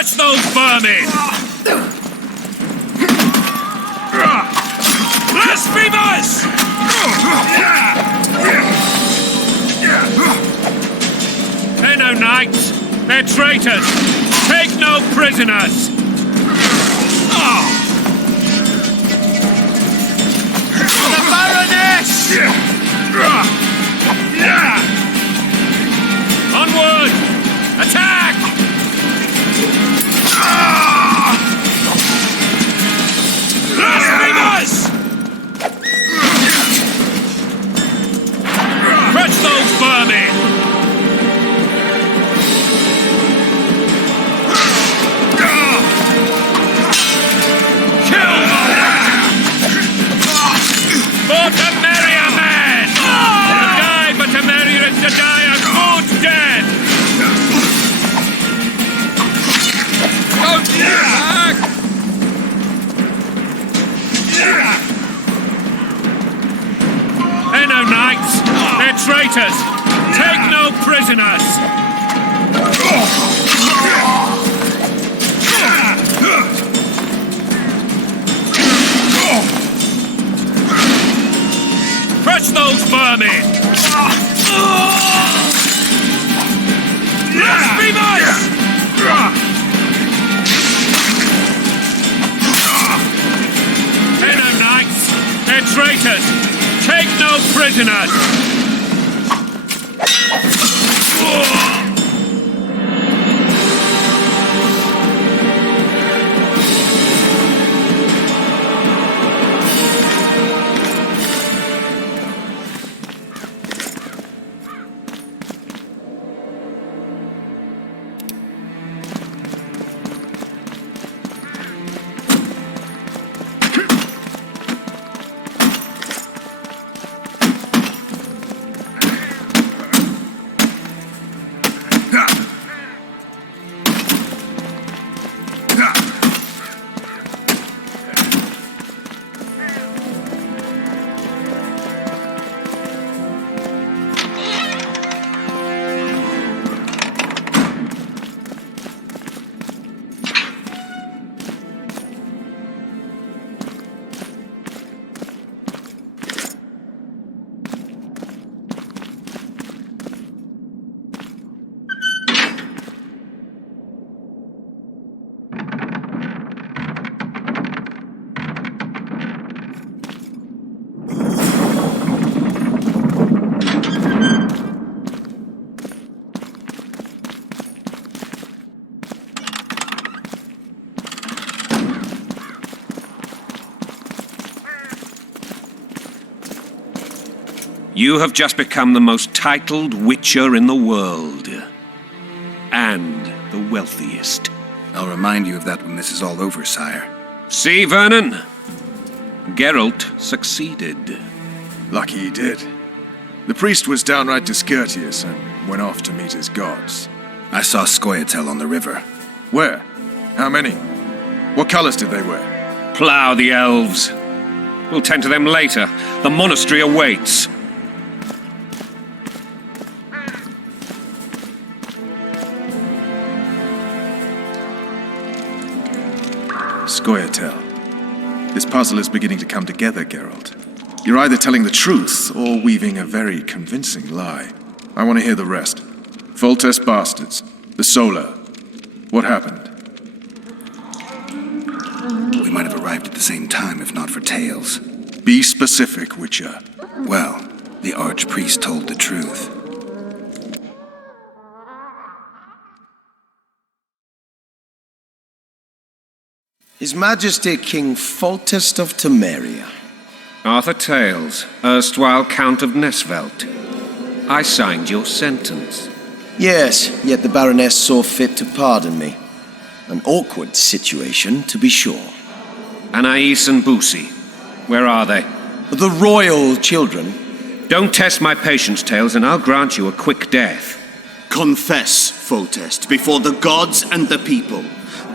Crush those vermin! Blasphemers! They're no knights. They're traitors. Take no prisoners. The Baroness! Onward! Attack! Blasphemers! Crush those vermin! Kill them! For to marry a man! To die, but to marry is to die a good death! Don't back! They're no knights. They're traitors. Take no prisoners. Crush those vermin. Blasphemers! They're no knights. They're traitors. Take no prisoners! You have just become the most titled witcher in the world. And the wealthiest. I'll remind you of that when this is all over, sire. See, Vernon? Geralt succeeded. Lucky he did. The priest was downright discourteous and went off to meet his gods. I saw Scoia'tael on the river. Where? How many? What colors did they wear? Plough the elves. We'll tend to them later. The monastery awaits. Scoia'tael. This puzzle is beginning to come together, Geralt. You're either telling the truth or weaving a very convincing lie. I want to hear the rest. Foltest bastards. The Solar. What happened? We might have arrived at the same time if not for tales. Be specific, Witcher. Well, the archpriest told the truth. His Majesty King Foltest of Temeria. Arthur Tales, erstwhile Count of Nesvelt. I signed your sentence. Yes, yet the Baroness saw fit to pardon me. An awkward situation, to be sure. Anais and Boussy, where are they? The royal children. Don't test my patience, Tales, and I'll grant you a quick death. Confess, Foltest, before the gods and the people.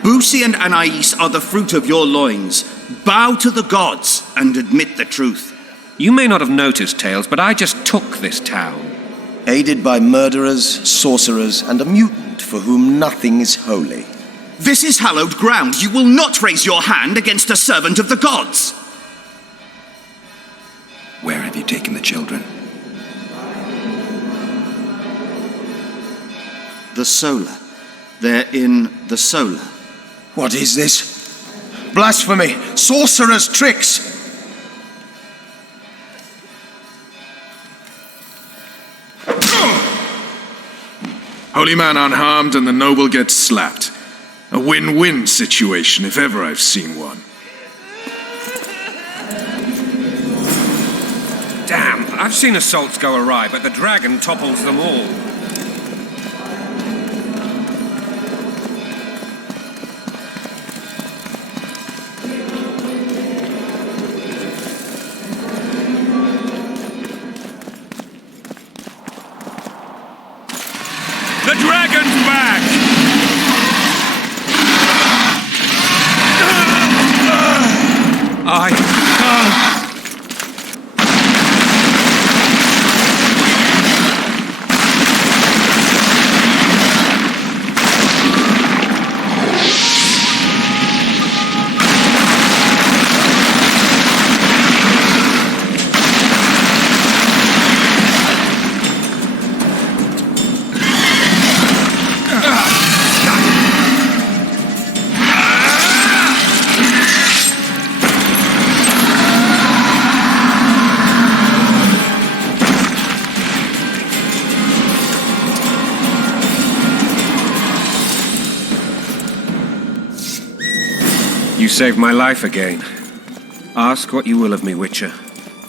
Boussy and Anais are the fruit of your loins. Bow to the gods and admit the truth. You may not have noticed, Tales, but I just took this town. Aided by murderers, sorcerers, and a mutant for whom nothing is holy. This is hallowed ground. You will not raise your hand against a servant of the gods. Where have you taken the children? The Solar. They're in the Solar. What is this? Blasphemy! Sorcerer's tricks! Holy man unharmed and the noble gets slapped. A win-win situation, if ever I've seen one. Damn, I've seen assaults go awry, but the dragon topples them all. The dragon's back! You saved my life again. Ask what you will of me, Witcher.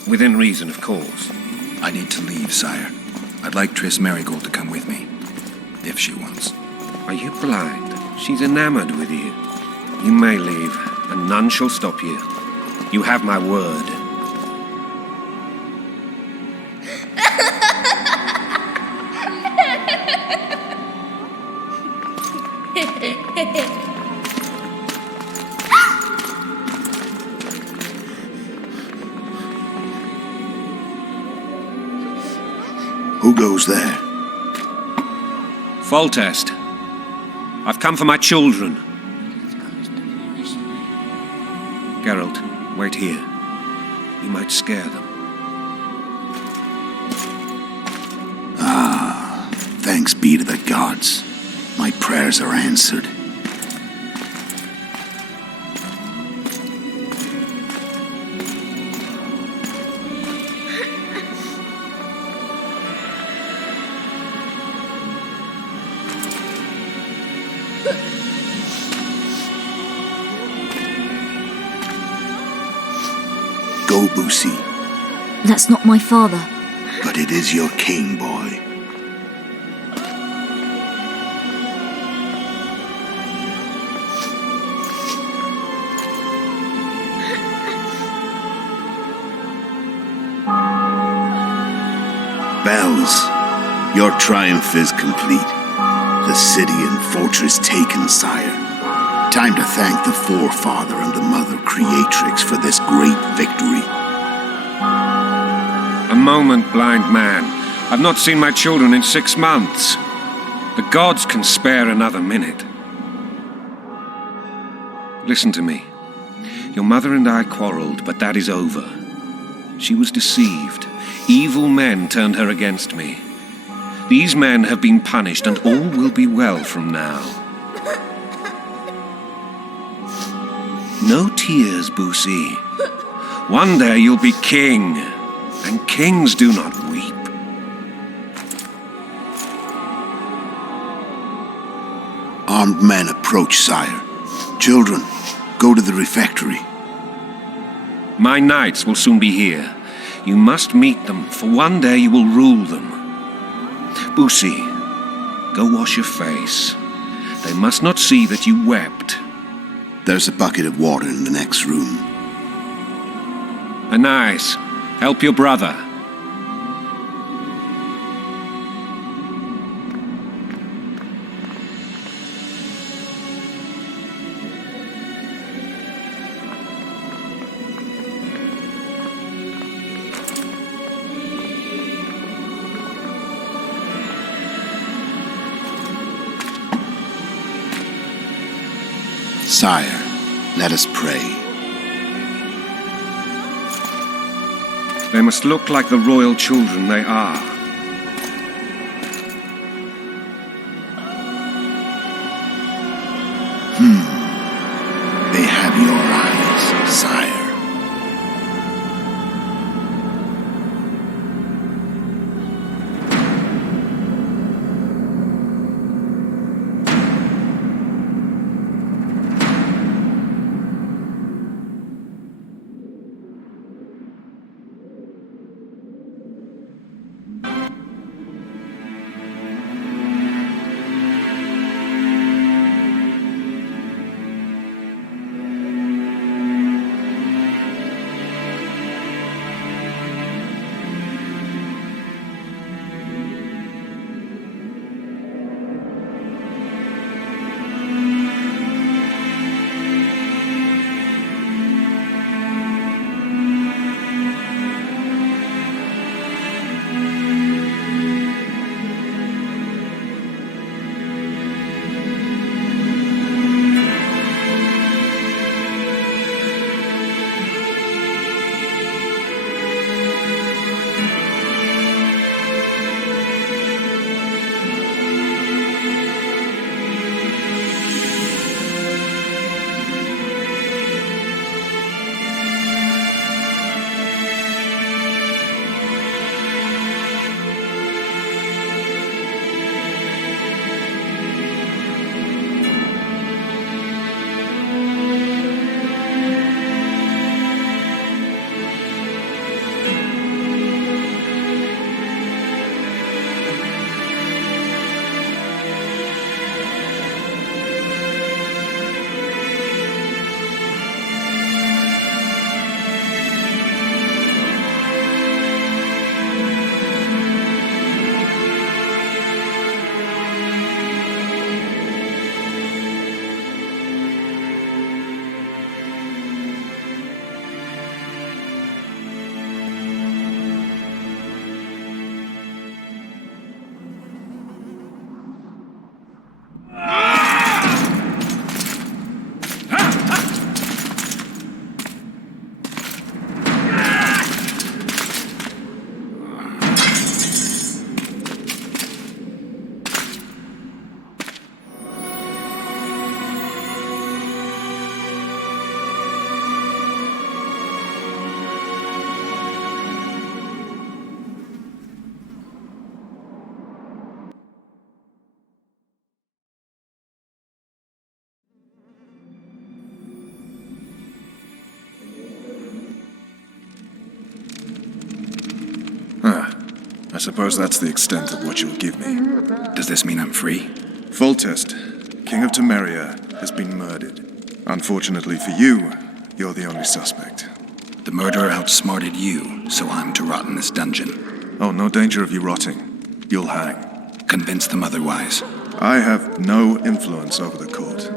Within reason, of course. I need to leave, sire. I'd like Triss Marigold to come with me, if she wants. Are you blind? She's enamored with you. You may leave, and none shall stop you. You have my word. Who goes there? Foltest. I've come for my children. Geralt, wait here. You might scare them. Thanks be to the gods. My prayers are answered. Go, Boosie. That's not my father. But it is your king, boy. Bells, your triumph is complete. The city and fortress taken, sire. Time to thank the forefather and the mother creatrix for this great victory. A moment, blind man. I've not seen my children in 6 months. The gods can spare another minute. Listen to me. Your mother and I quarreled, but that is over. She was deceived. Evil men turned her against me. These men have been punished, and all will be well from now. No tears, Boosie. One day you'll be king, and kings do not weep. Armed men approach, sire. Children, go to the refectory. My knights will soon be here. You must meet them, for one day you will rule them. Boosie, go wash your face. They must not see that you wept. There's a bucket of water in the next room. Anais, help your brother. Sire, let us pray. They must look like the royal children they are. They have your eyes, sire. I suppose that's the extent of what you'll give me. Does this mean I'm free? Foltest, King of Temeria, has been murdered. Unfortunately for you, you're the only suspect. The murderer outsmarted you, so I'm to rot in this dungeon. Oh, no danger of you rotting. You'll hang. Convince them otherwise. I have no influence over the court.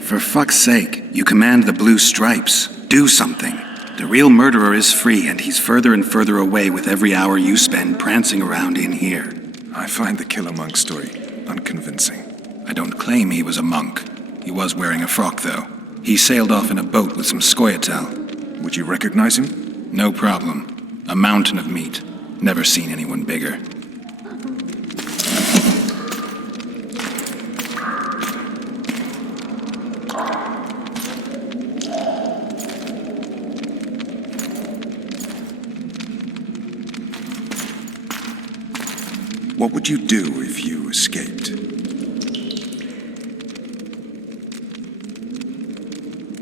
For fuck's sake, you command the blue stripes. Do something. The real murderer is free, and he's further and further away with every hour you spend prancing around in here. I find the Killer Monk story unconvincing. I don't claim he was a monk. He was wearing a frock, though. He sailed off in a boat with some scoia'tael. Would you recognize him? No problem. A mountain of meat. Never seen anyone bigger. What would you do if you escaped?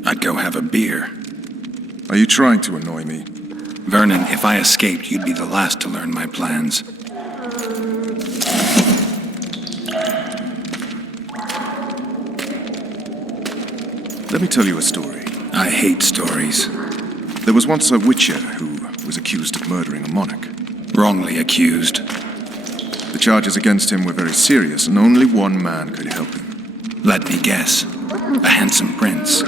I'd go have a beer. Are you trying to annoy me? Vernon, if I escaped, you'd be the last to learn my plans. Let me tell you a story. I hate stories. There was once a witcher who was accused of murdering a monarch. Wrongly accused. The charges against him were very serious, and only one man could help him. Let me guess. A handsome prince.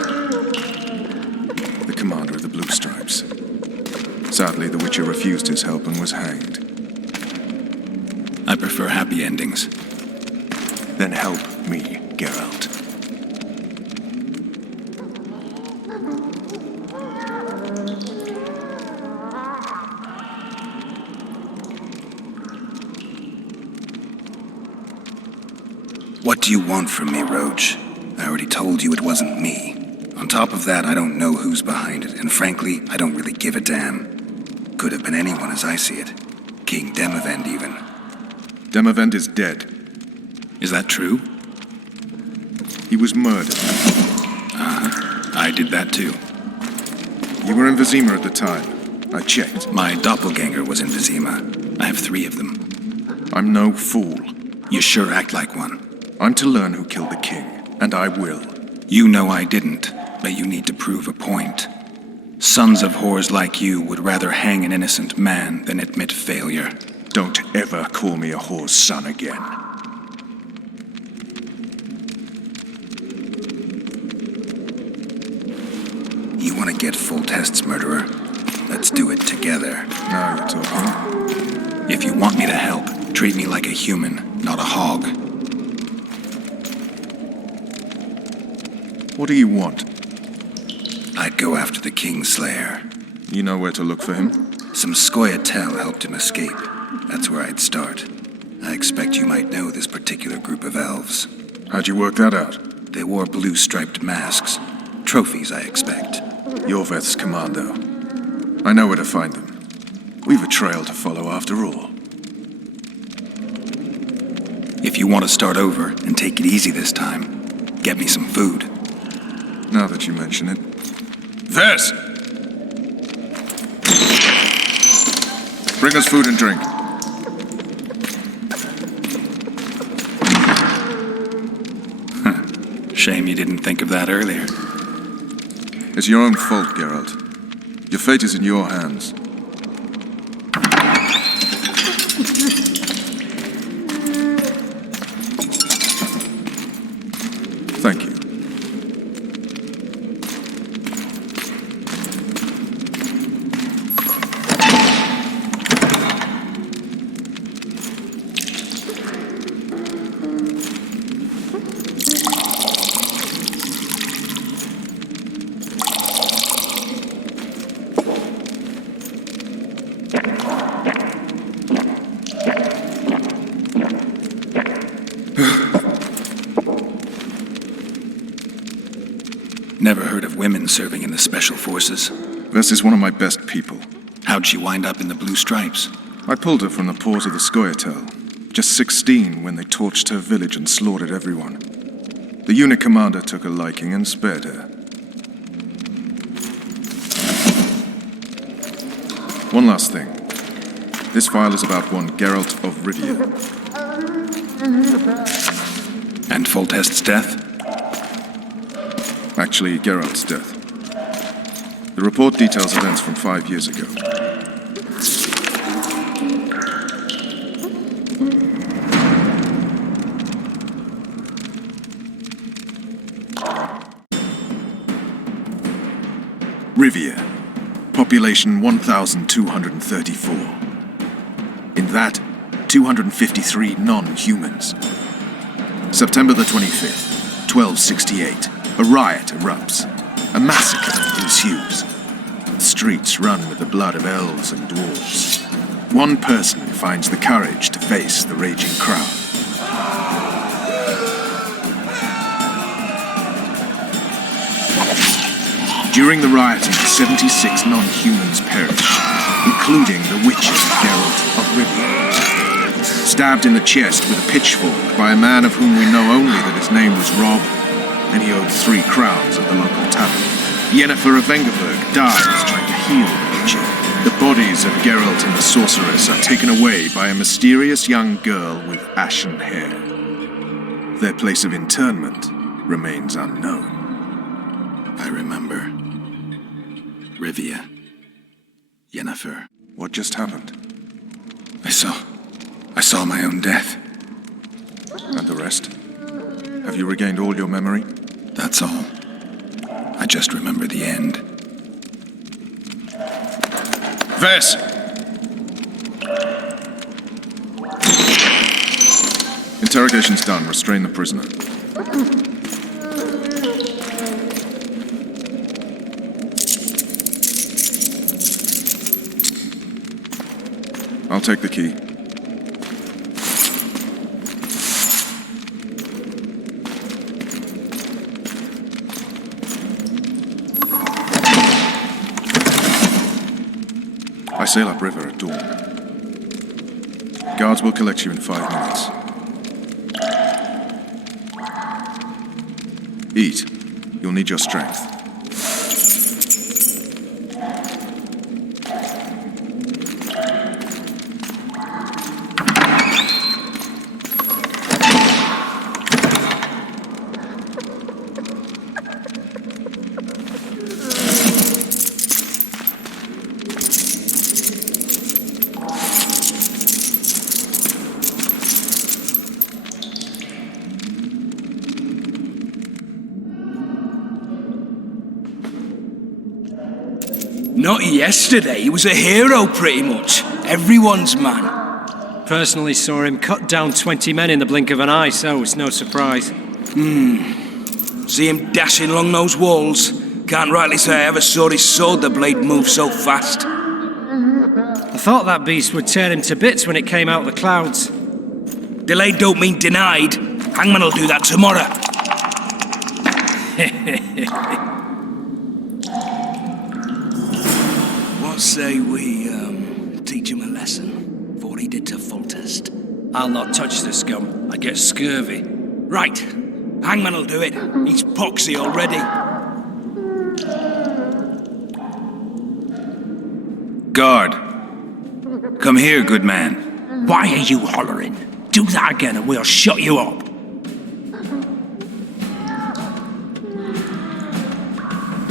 The commander of the Blue Stripes. Sadly, the Witcher refused his help and was hanged. I prefer happy endings. Then help me, Geralt. What do you want from me, Roach? I already told you it wasn't me. On top of that, I don't know who's behind it, and frankly, I don't really give a damn. Could have been anyone as I see it. King Demavend, even. Demavend is dead. Is that true? He was murdered. I did that too. You were in Vizima at the time. I checked. My doppelganger was in Vizima. I have 3 of them. I'm no fool. You sure act like one. I'm to learn who killed the king, and I will. You know I didn't, but you need to prove a point. Sons of whores like you would rather hang an innocent man than admit failure. Don't ever call me a whore's son again. You want to get full tests, murderer? Let's do it together. Now you're talking. If you want me to help, treat me like a human, not a hog. What do you want? I'd go after the Kingslayer. You know where to look for him? Some Scoia'tael helped him escape. That's where I'd start. I expect you might know this particular group of elves. How'd you work that out? They wore blue-striped masks. Trophies, I expect. Yorveth's commando. I know where to find them. We've a trail to follow after all. If you want to start over and take it easy this time, get me some food. Now that you mention it. Vess! Bring us food and drink. Shame you didn't think of that earlier. It's your own fault, Geralt. Your fate is in your hands. Thank you. Never heard of women serving in the Special Forces. Vess is one of my best people. How'd she wind up in the Blue Stripes? I pulled her from the paws of the Scoia'tael. Just 16 when they torched her village and slaughtered everyone. The unit commander took a liking and spared her. One last thing. This file is about one Geralt of Rivia. And Foltest's death? Actually, Geralt's death. The report details events from 5 years ago. Rivia. Population 1,234. In that, 253 non-humans. September the 25th, 1268. A riot erupts. A massacre ensues. The streets run with the blood of elves and dwarves. One person finds the courage to face the raging crowd. During the rioting, 76 non-humans perish, including the Witcher Geralt of Rivia. Stabbed in the chest with a pitchfork by a man of whom we know only that his name was Rob, and he owed 3 crowns at the local tavern. Yennefer of Vengerberg dies trying to heal the Witcher. The bodies of Geralt and the sorceress are taken away by a mysterious young girl with ashen hair. Their place of interment remains unknown. I remember. Rivia. Yennefer. What just happened? I saw my own death. And the rest? Have you regained all your memory? That's all. I just remember the end. Vess! Interrogation's done. Restrain the prisoner. I'll take the key. I sail upriver at dawn. Guards will collect you in 5 minutes. Eat. You'll need your strength. Not yesterday, he was a hero pretty much. Everyone's man. Personally saw him cut down 20 men in the blink of an eye, so it's no surprise. See him dashing along those walls. Can't rightly say I ever saw his sword the blade move so fast. I thought that beast would tear him to bits when it came out of the clouds. Delayed don't mean denied. Hangman will do that tomorrow. What say we, teach him a lesson for what he did to Foltest? I'll not touch the scum. I get scurvy. Right. Hangman will do it. He's poxy already. Guard! Come here, good man. Why are you hollering? Do that again and we'll shut you up.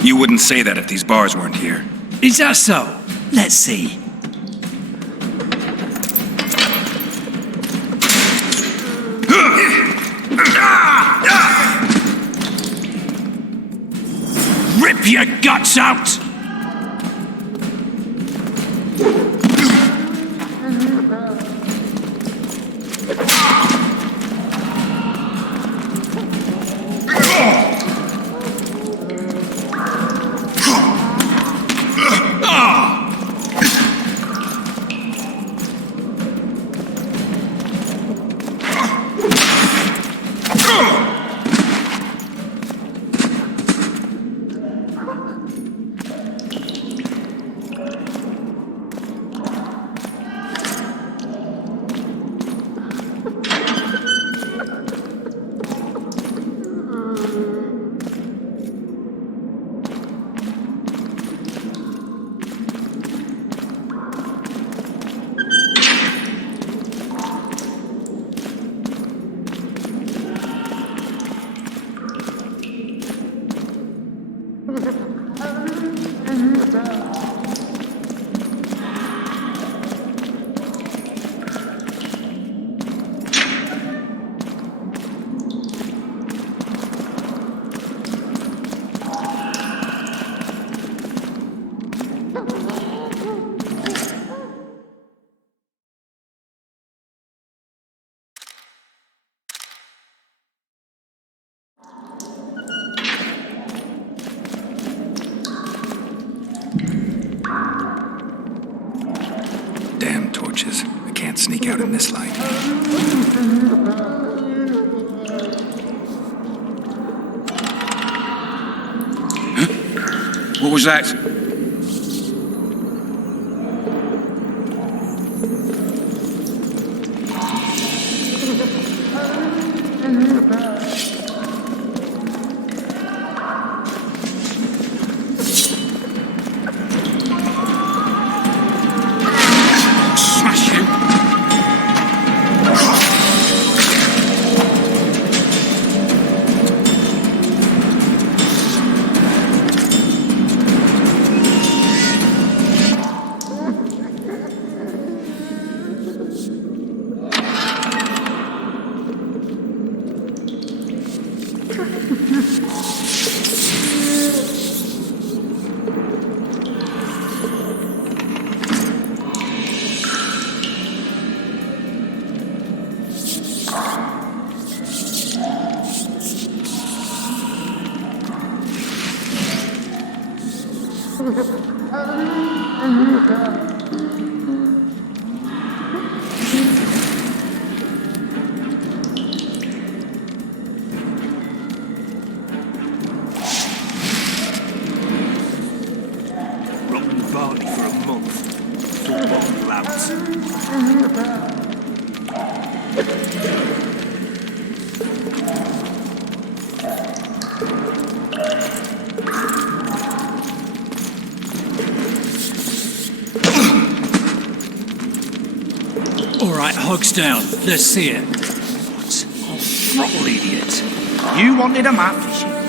You wouldn't say that if these bars weren't here. Is that so? Let's see. Rip your guts out! Damn torches. I can't sneak out in this light. What was that? Rotten barley for a month. Full-bottom louts. All right, hogs down. Let's see it. What? Oh, throttle idiot. You wanted a map.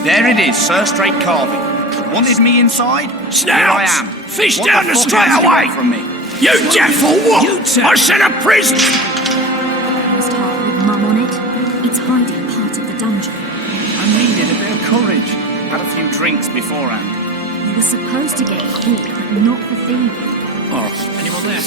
There it is, sir, straight carving. Wanted me inside? Here I am. Fish What down the fuck straight have you away! got from me? You deaf or what? You tell. I said a prison! Cursed heart with mum on it. It's hiding part of the dungeon. I needed a bit of courage. Had a few drinks beforehand. You were supposed to get caught, but not for thieving. Oh, anyone there?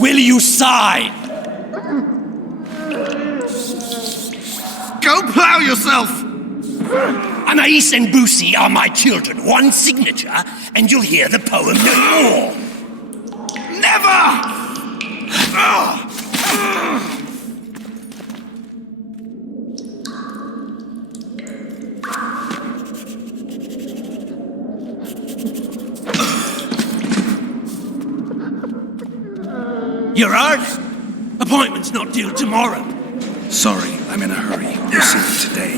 Will you sign? Go plough yourself! Anais and Boosie are my children. One signature, and you'll hear the poem no more. Never! You're early. Appointment's not due tomorrow. Sorry, I'm in a hurry. We'll see it today.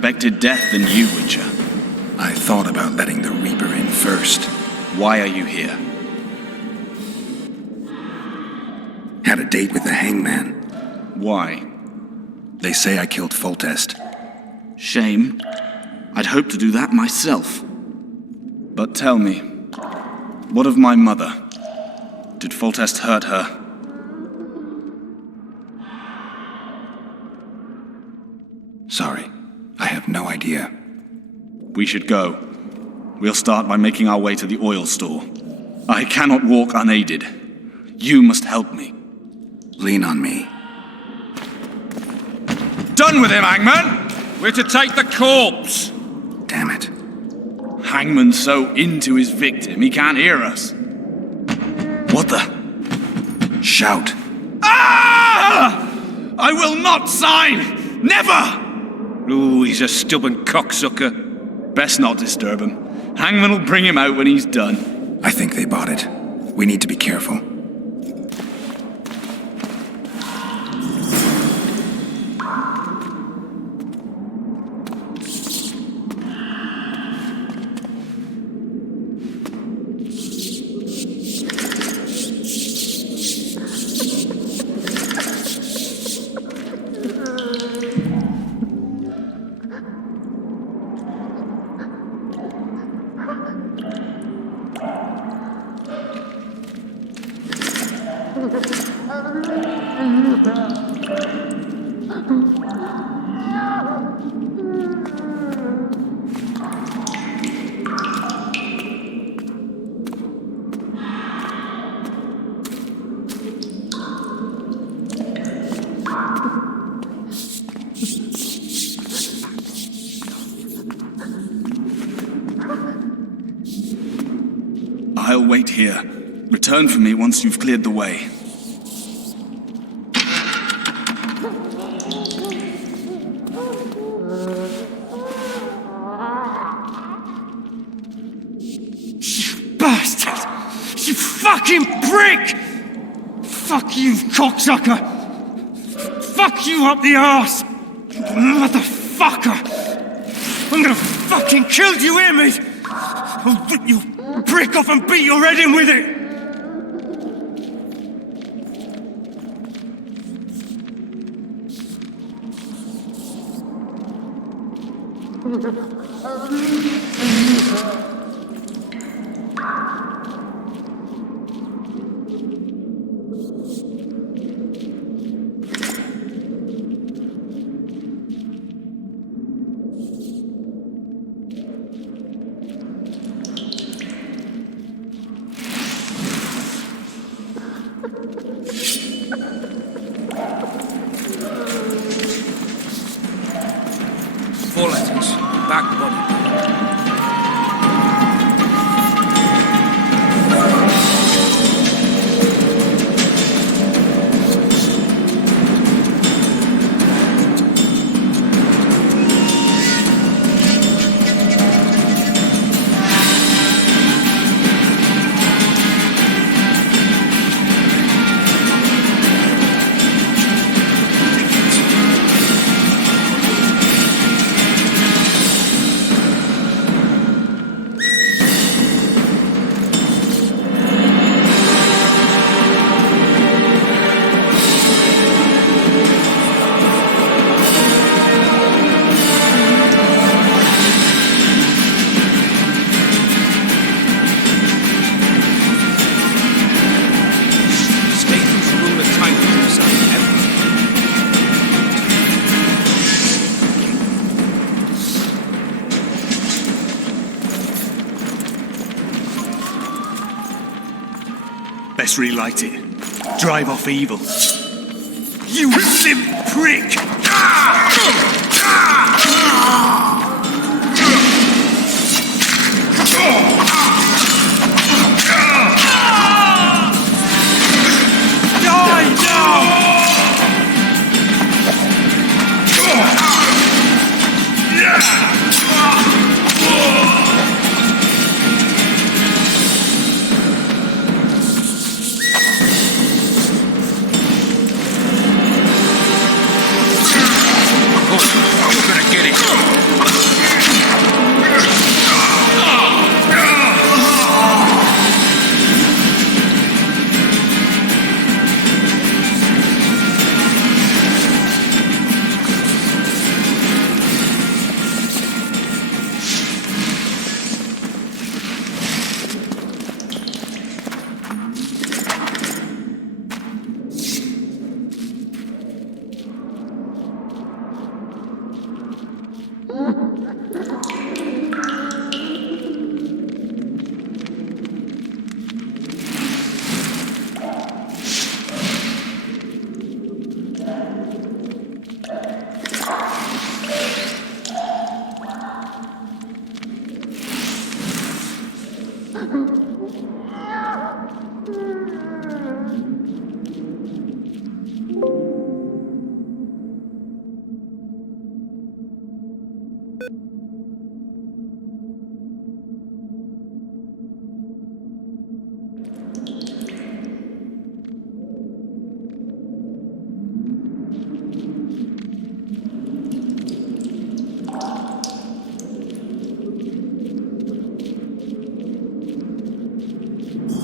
expected death than you, Witcher. I thought about letting the Reaper in first. Why are you here? Had a date with the hangman. Why? They say I killed Foltest. Shame. I'd hoped to do that myself. But tell me, what of my mother? Did Foltest hurt her? Sorry, I have no idea. We should go. We'll start by making our way to the oil store. I cannot walk unaided. You must help me. Lean on me. Done with him, Hangman! We're to take the corpse! Damn it. Hangman's so into his victim, he can't hear us. What the? Shout. Ah! I will not sign! Never! Ooh, he's a stubborn cocksucker. Best not disturb him. Hangman will bring him out when he's done. I think they bought it. We need to be careful. I'll wait here. Return for me once you've cleared the way. You bastard! You fucking prick! Fuck you, cocksucker! Fuck you up the arse! Motherfucker! I'm gonna fucking kill you, hear me? I'll rip your brick off and beat your head in with it! Four letters. Back body. Best relight it. Drive off evil. You limp prick! Die now!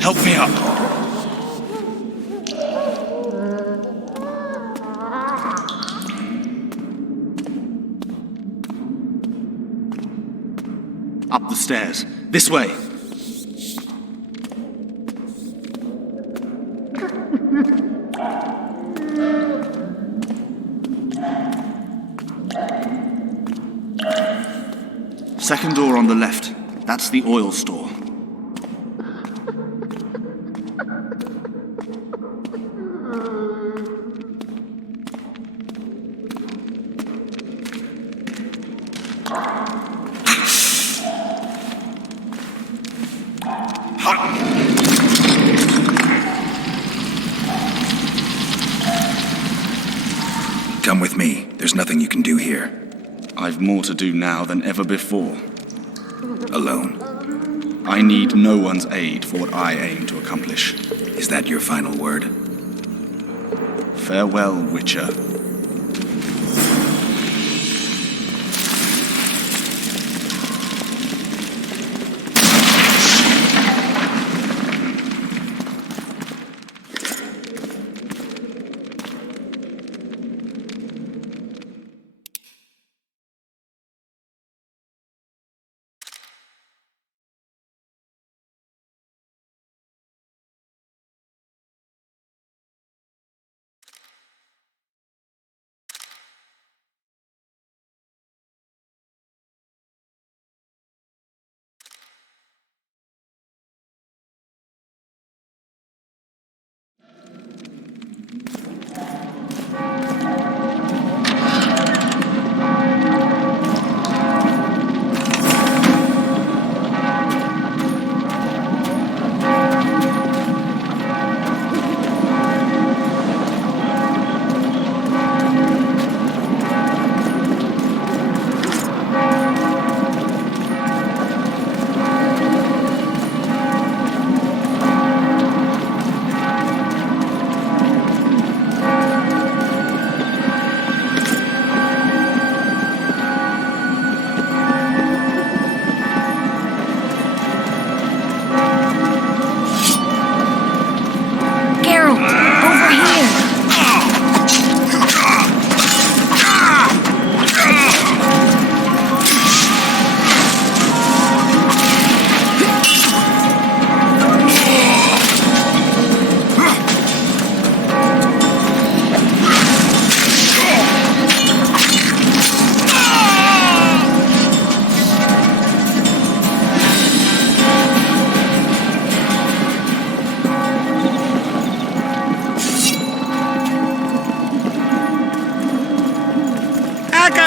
Help me up. Up the stairs. This way. Second door on the left. That's the oil store. Come with me. There's nothing you can do here. I've more to do now than ever before. Alone. I need no one's aid for what I aim to accomplish. Is that your final word? Farewell, Witcher.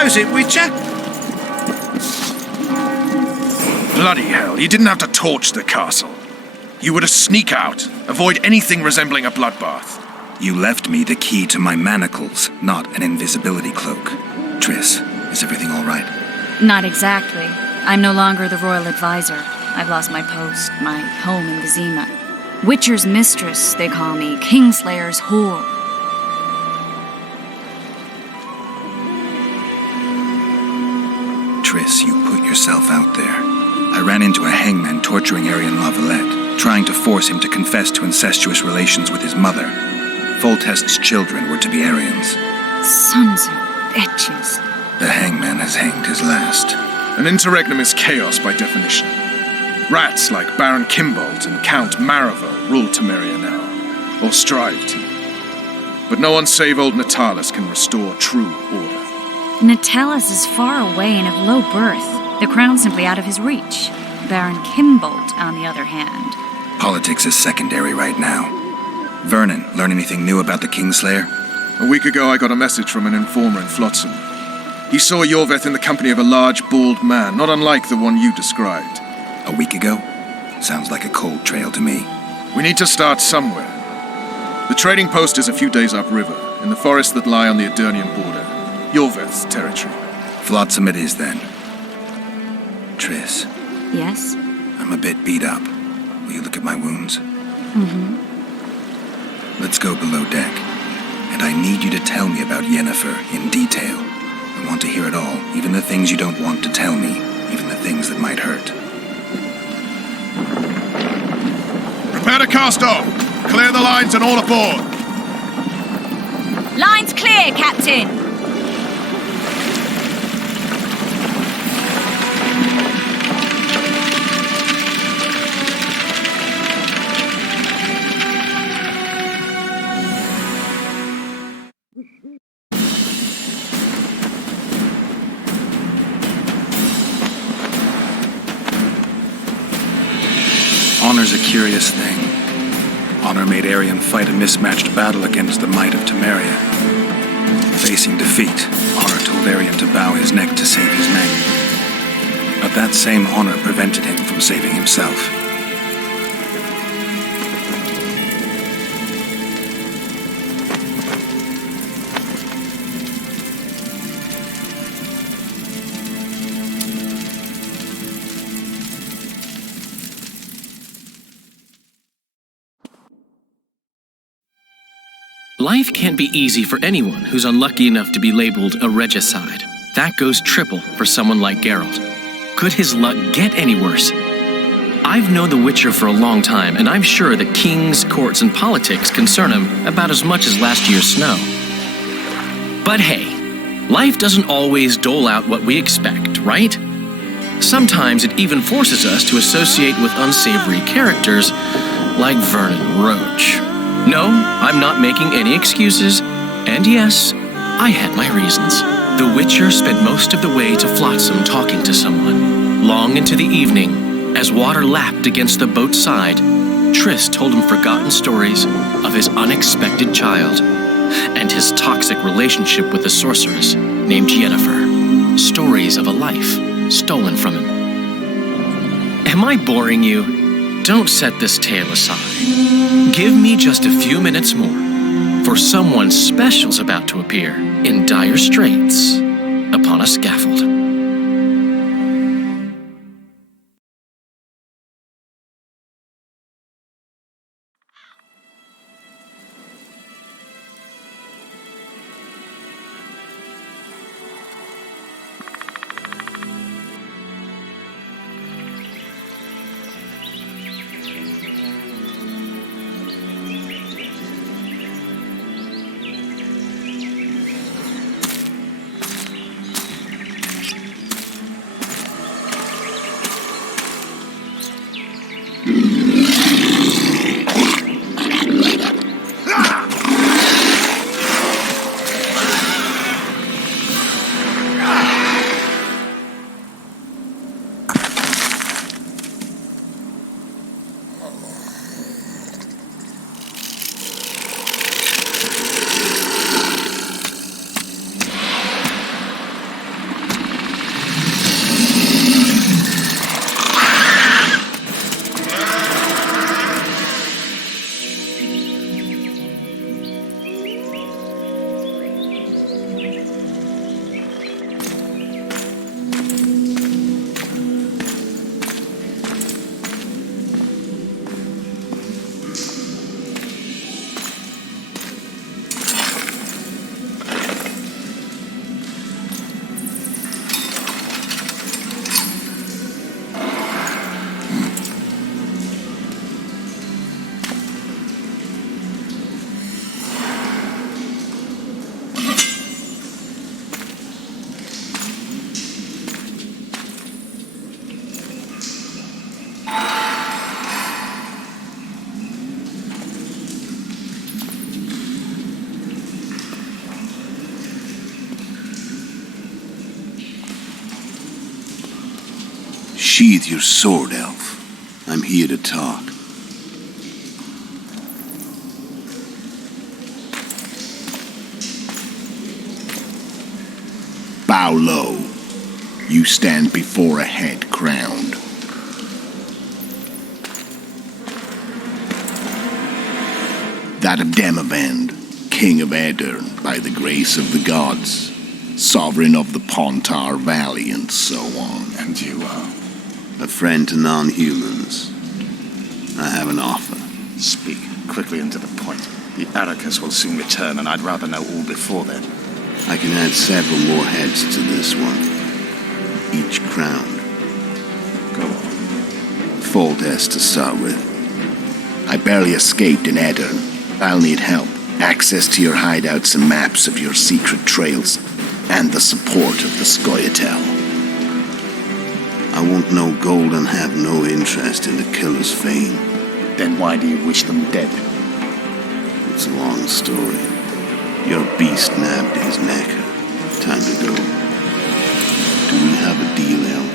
How's it, Witcher? Bloody hell, you didn't have to torch the castle. You were to sneak out, avoid anything resembling a bloodbath. You left me the key to my manacles, not an invisibility cloak. Triss, is everything all right? Not exactly. I'm no longer the royal advisor. I've lost my post, my home in Vizima. Witcher's mistress, they call me. Kingslayer's whore. Triss, you put yourself out there. I ran into a hangman torturing Arian Lavalette, trying to force him to confess to incestuous relations with his mother. Foltest's children were to be Arians. Sons of bitches. The hangman has hanged his last. An interregnum is chaos by definition. Rats like Baron Kimbold and Count Maravel rule Temeria now, or strive to. But no one save old Natalis can restore true order. Natalis is far away and of low birth. The crown's simply out of his reach. Baron Kimbold, on the other hand. Politics is secondary right now. Vernon, learn anything new about the Kingslayer? A week ago I got a message from an informer in Flotsam. He saw Yorveth in the company of a large, bald man, not unlike the one you described. A week ago? Sounds like a cold trail to me. We need to start somewhere. The trading post is a few days upriver, in the forests that lie on the Adernian border. Yorveth's territory. Flotsam it is, then. Triss. Yes? I'm a bit beat up. Will you look at my wounds? Mm-hmm. Let's go below deck. And I need you to tell me about Yennefer in detail. I want to hear it all, even the things you don't want to tell me, even the things that might hurt. Prepare to cast off! Clear the lines and all aboard! Line's clear, Captain! Honor's a curious thing. Honor made Arian fight a mismatched battle against the might of Temeria. Facing defeat, Honor told Arian to bow his neck to save his men. But that same honor prevented him from saving himself. Life can't be easy for anyone who's unlucky enough to be labeled a regicide. That goes triple for someone like Geralt. Could his luck get any worse? I've known the Witcher for a long time, and I'm sure that kings, courts, and politics concern him about as much as last year's snow. But hey, life doesn't always dole out what we expect, right? Sometimes it even forces us to associate with unsavory characters like Vernon Roach. No, I'm not making any excuses, and yes, I had my reasons. The Witcher spent most of the way to Flotsam talking to someone. Long into the evening, as water lapped against the boat's side, Triss told him forgotten stories of his unexpected child and his toxic relationship with a sorceress named Yennefer. Stories of a life stolen from him. Am I boring you? Don't set this tale aside. Give me just a few minutes more, for someone special's about to appear in dire straits upon a scaffold. Sheathe your sword, elf. I'm here to talk. Bow low. You stand before a head crowned. That of Demavend, king of Aedirn, by the grace of the gods, sovereign of the Pontar Valley, and so on. And you are? A friend to non-humans. I have an offer. Speak quickly and to the point. The Arrakis will soon return, and I'd rather know all before then. I can add several more heads to this one. Each crowned. Go on. Foltest to start with. I barely escaped in Edirn. I'll need help. Access to your hideouts and maps of your secret trails, and the support of the Scoia'tael. I won't know gold and have no interest in the killer's fame. Then why do you wish them dead? It's a long story. Your beast nabbed his neck. Time to go. Do we have a deal, Elf?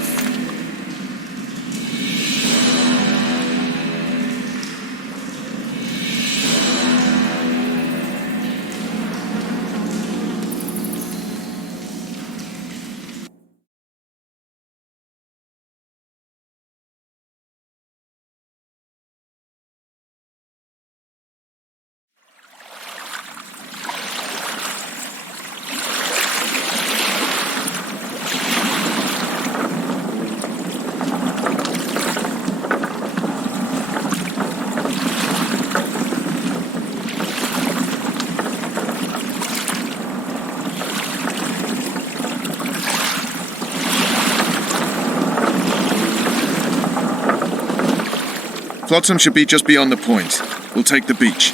Flotsam should be just beyond the point. We'll take the beach.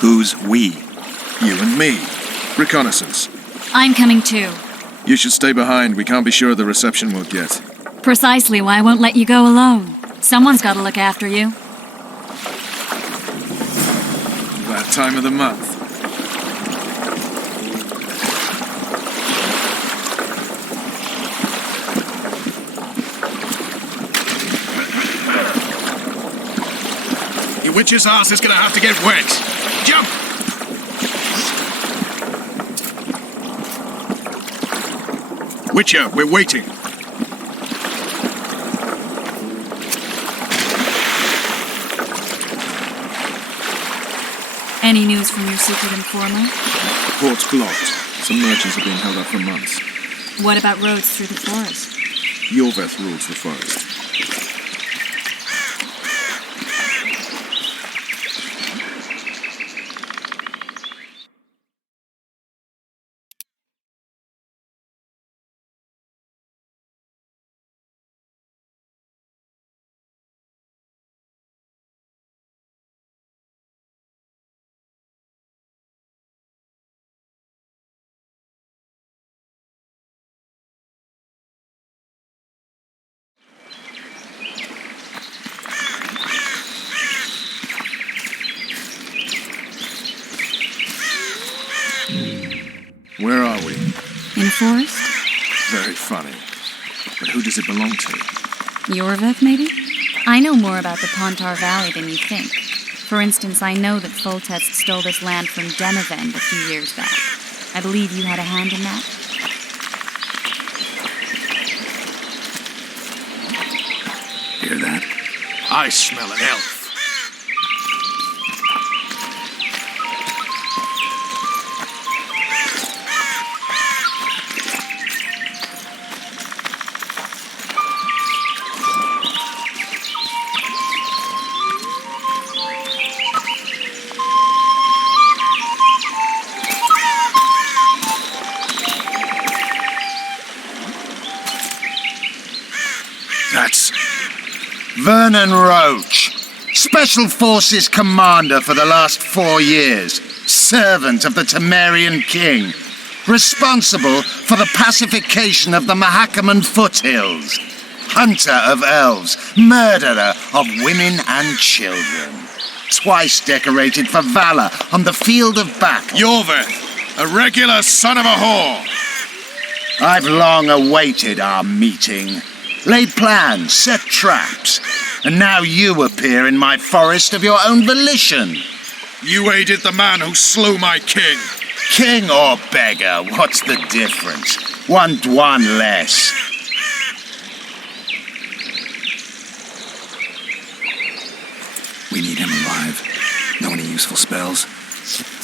Who's we? You and me. Reconnaissance. I'm coming too. You should stay behind. We can't be sure of the reception we'll get. Precisely why I won't let you go alone. Someone's got to look after you. That time of the month. Your witch's ass is gonna have to get wet. Jump! Witcher, we're waiting. Any news from your secret informer? The port's blocked. Some merchants have been held up for months. What about roads through the forest? Yorveth rules the forest. Where are we? In a forest? Very funny. But who does it belong to? Yorveth, maybe? I know more about the Pontar Valley than you think. For instance, I know that Foltest stole this land from Demavend a few years back. I believe you had a hand in that? Hear that? I smell an elf. That's Vernon Roach, Special Forces Commander for the last 4 years, servant of the Temerian King, responsible for the pacification of the Mahakaman foothills, hunter of elves, murderer of women and children, twice decorated for valor on the field of battle. Yorveth, a regular son of a whore. I've long awaited our meeting. Laid plans, set traps, and now you appear in my forest of your own volition. You aided the man who slew my king. King or beggar, what's the difference? One less. We need him alive. Know any useful spells?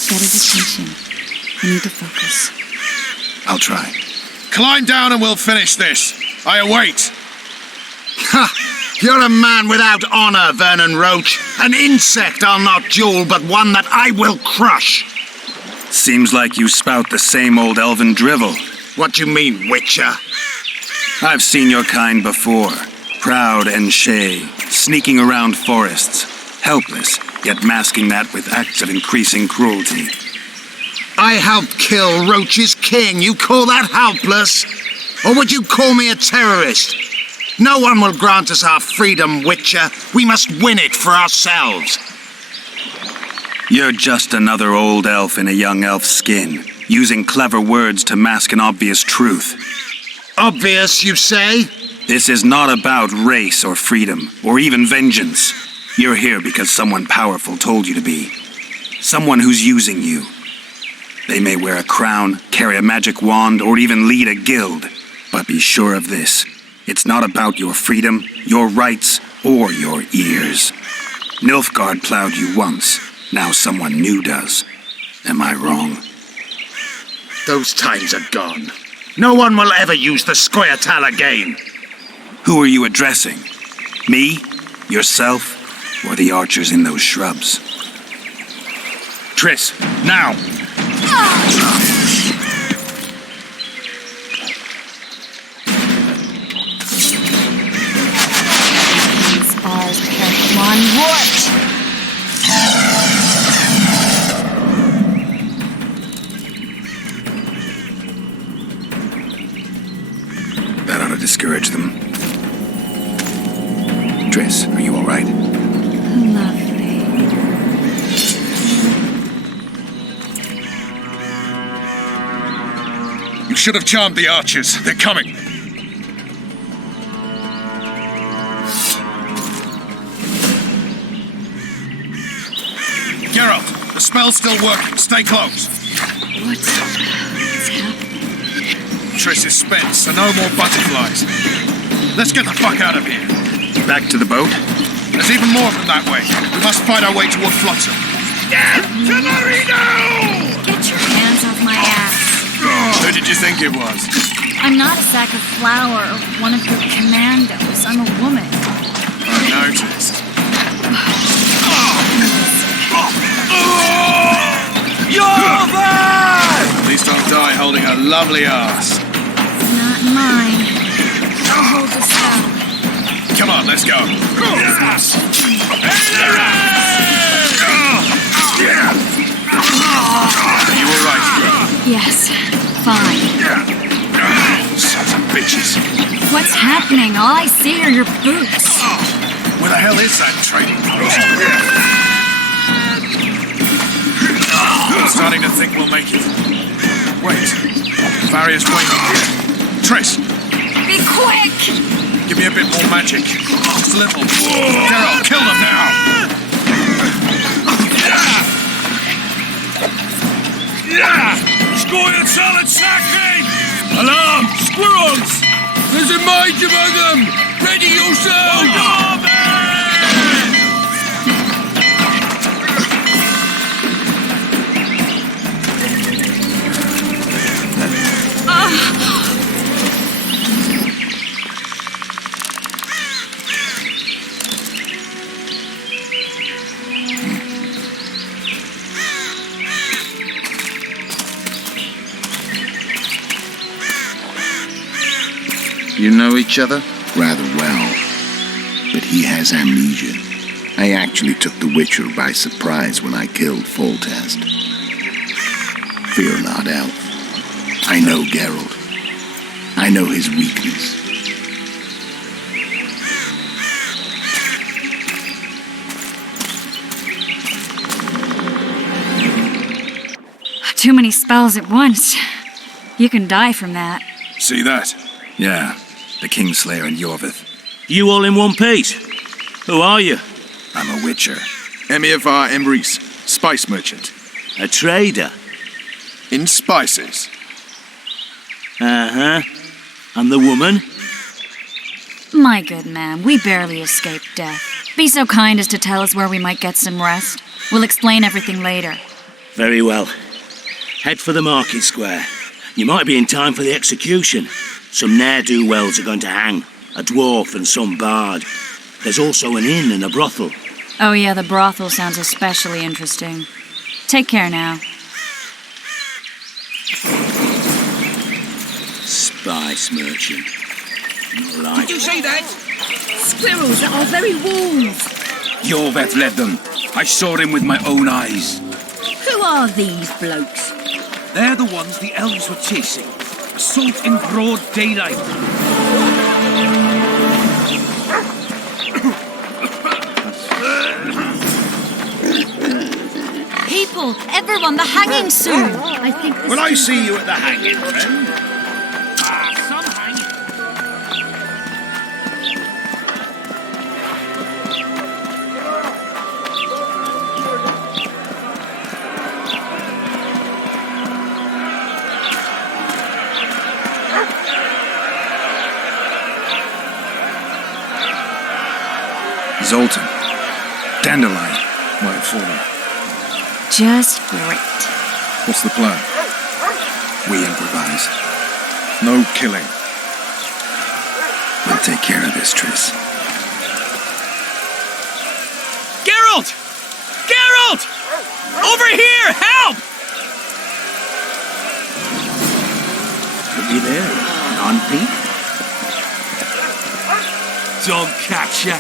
Get his attention. I need to focus. I'll try. Climb down and we'll finish this. I await. Ha! You're a man without honor, Vernon Roach. An insect I'll not duel, but one that I will crush. Seems like you spout the same old elven drivel. What do you mean, Witcher? I've seen your kind before. Proud and shay, sneaking around forests. Helpless, yet masking that with acts of increasing cruelty. I helped kill Roach's king. You call that helpless? Or would you call me a terrorist? No one will grant us our freedom, Witcher. We must win it for ourselves. You're just another old elf in a young elf's skin, using clever words to mask an obvious truth. Obvious, you say? This is not about race or freedom, or even vengeance. You're here because someone powerful told you to be. Someone who's using you. They may wear a crown, carry a magic wand, or even lead a guild. But be sure of this. It's not about your freedom, your rights, or your ears. Nilfgaard plowed you once. Now someone new does. Am I wrong? Those times are gone. No one will ever use the Squirtal again. Who are you addressing? Me? Yourself? Or the archers in those shrubs? Triss, now! These balls carry one wart! That ought to discourage them. Triss, are you all right? Lovely. You should have charmed the archers. They're coming. Geralt, the spell's still working. Stay close. What's happening? Triss is spent, so no more butterflies. Let's get the fuck out of here. Back to the boat? There's even more from that way. We must fight our way toward Flotsam. Get to Marino! Get your hands off my ass. Who did you think it was? I'm not a sack of flour or one of your commandos. I'm a woman. I noticed. You're bad! Please don't die holding a lovely ass. Not mine. I'll hold this out. Come on, let's go. Stop shaking. Are you all right, girl? Yes, fine. Sons of bitches. What's happening? All I see are your boots. Where the hell is that training post? I'm starting to think we'll make it. Wait. Barrier's waiting here. Triss, Be quick! give me a bit more magic. Just a little. Geralt, kill them now! Squirrel solid sacking! Alarm! Squirrels! There's a mage among them! Ready yourselves! You know each other? Rather well. But he has amnesia. I actually took the Witcher by surprise when I killed Foltest. Fear not, Elf. I know Geralt. I know his weakness. Too many spells at once. You can die from that. See that? Yeah, the Kingslayer and Yorvith. You all in one piece? Who are you? I'm a Witcher. Emiavar Emrys, spice merchant. A trader? In spices. Uh-huh. And the woman? My good man, we barely escaped death. Be so kind as to tell us where we might get some rest. We'll explain everything later. Very well. Head for the market square. You might be in time for the execution. Some ne'er-do-wells are going to hang. A dwarf and some bard. There's also an inn and a brothel. Oh yeah, the brothel sounds especially interesting. Take care now. Spice merchant. Not like. Did you see that? Squirrels at our very walls. Yorveth led them. I saw him with my own eyes. Who are these blokes? They're the ones the elves were chasing. Assault in broad daylight. People, everyone, the hanging soon. I think this Will I see you at the hanging, friend? Some hanging. Zoltan. Dandelion. Might fall. just great. What's the plan? We improvise. No killing. We'll take care of this, Triss. Geralt! Geralt! Over here! Help! You there, non-Pete? Don't catch ya.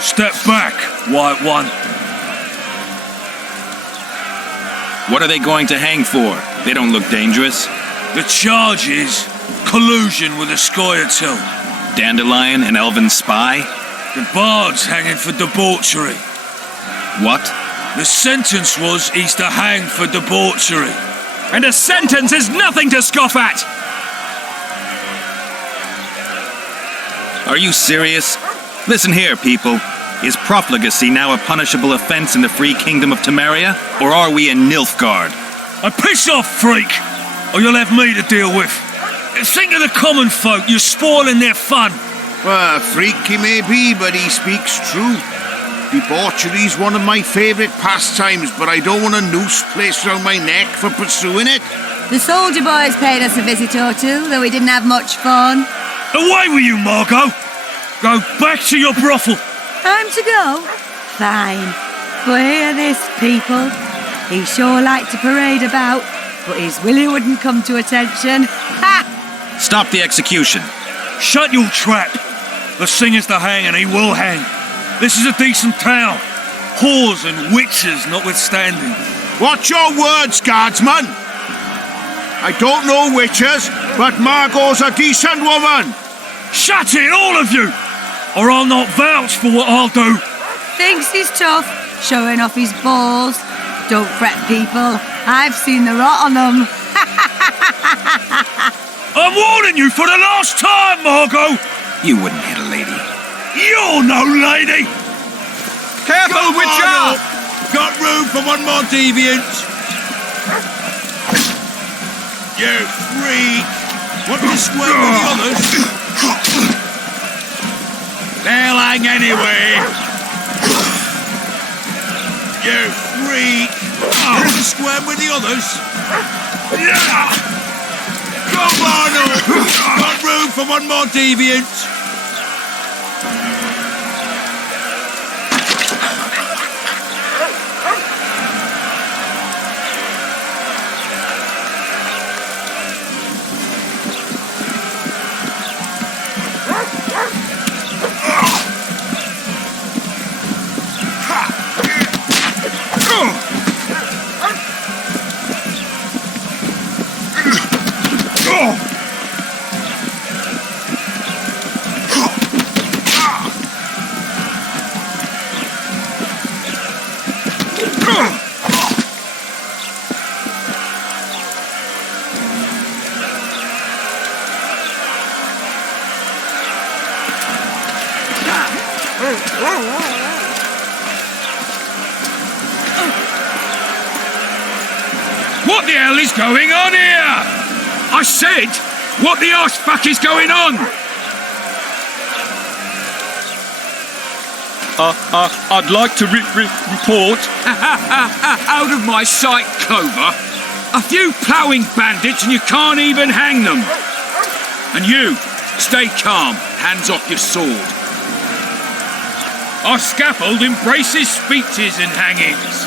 Step back, White One. What are they going to hang for? They don't look dangerous. The charge is collusion with a Scoia'tael. Dandelion, an elven spy? The bard's hanging for debauchery. What? The sentence was he's to hang for debauchery. And a sentence is nothing to scoff at! Are you serious? Listen here, people. Is profligacy now a punishable offense in the free kingdom of Temeria? Or are we in Nilfgaard? I piss off, freak, or you'll have me to deal with. Think of the common folk, you're spoiling their fun. Well, freak he may be, but he speaks true. Debauchery's one of my favourite pastimes, but I don't want a noose placed around my neck for pursuing it. The soldier boys paid us a visit or two, though we didn't have much fun. Away with you, Margot! Go back to your brothel. Time to go? Fine. But hear this, people. He sure liked to parade about, but his Willie wouldn't come to attention. Ha! Stop the execution. Shut your trap. The singer's to hang and he will hang. This is a decent town. Whores and witches notwithstanding. Watch your words, guardsman! I don't know witches, but Margot's a decent woman! Shut it, all of you! Or I'll not vouch for what I'll do. Thinks he's tough, showing off his balls. Don't fret, people. I've seen the rot on them. I'm warning you for the last time, Margot! You wouldn't hit a lady. You're no lady! Careful, Witcher! Got room for one more deviant. You freak! Want to square with the others? They'll hang anyway. You freak! Want to square with the others? Come on up! Got room for one more deviant. What the hell is going on here? I said, what the arse fuck is going on? I'd like to report. Out of my sight, Clover. A few ploughing bandits and you can't even hang them. And you, stay calm, hands off your sword. Our scaffold embraces speeches and hangings.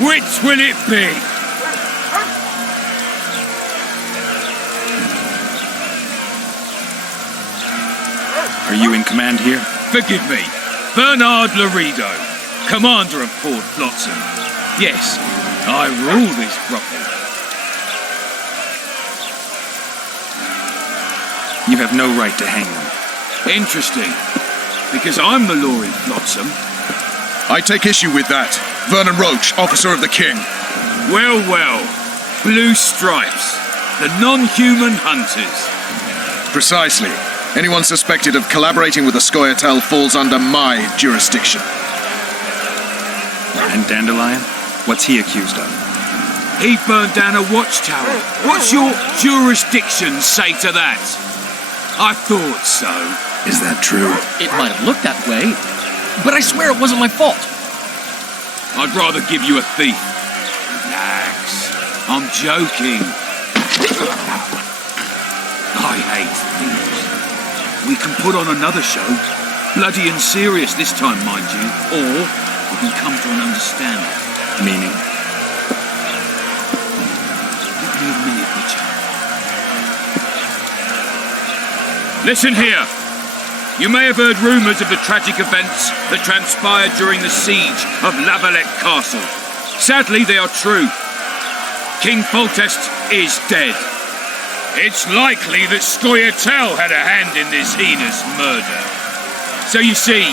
Which will it be? Are you in command here? Forgive me. Bernard Laredo, commander of Port Flotsam. Yes, I rule this brothel. You have no right to hang them. Interesting, because I'm the law in Flotsam. I take issue with that. Vernon Roach, officer of the king. Well, well. Blue stripes. The non-human hunters. Precisely. Anyone suspected of collaborating with the Scoia'tael falls under my jurisdiction. And Dandelion? What's he accused of? He burned down a watchtower. What's your jurisdiction say to that? I thought so. Is that true? It might have looked that way, but I swear it wasn't my fault. I'd rather give you a thief. Relax. I'm joking. I hate thieves. We can put on another show. Bloody and serious this time, mind you. Or we can come to an understanding. Meaning? Give me a minute, Witcher. Listen here. You may have heard rumours of the tragic events that transpired during the siege of Lavalette Castle. Sadly, they are true. King Foltest is dead. It's likely that Scoia'tael had a hand in this heinous murder. So you see,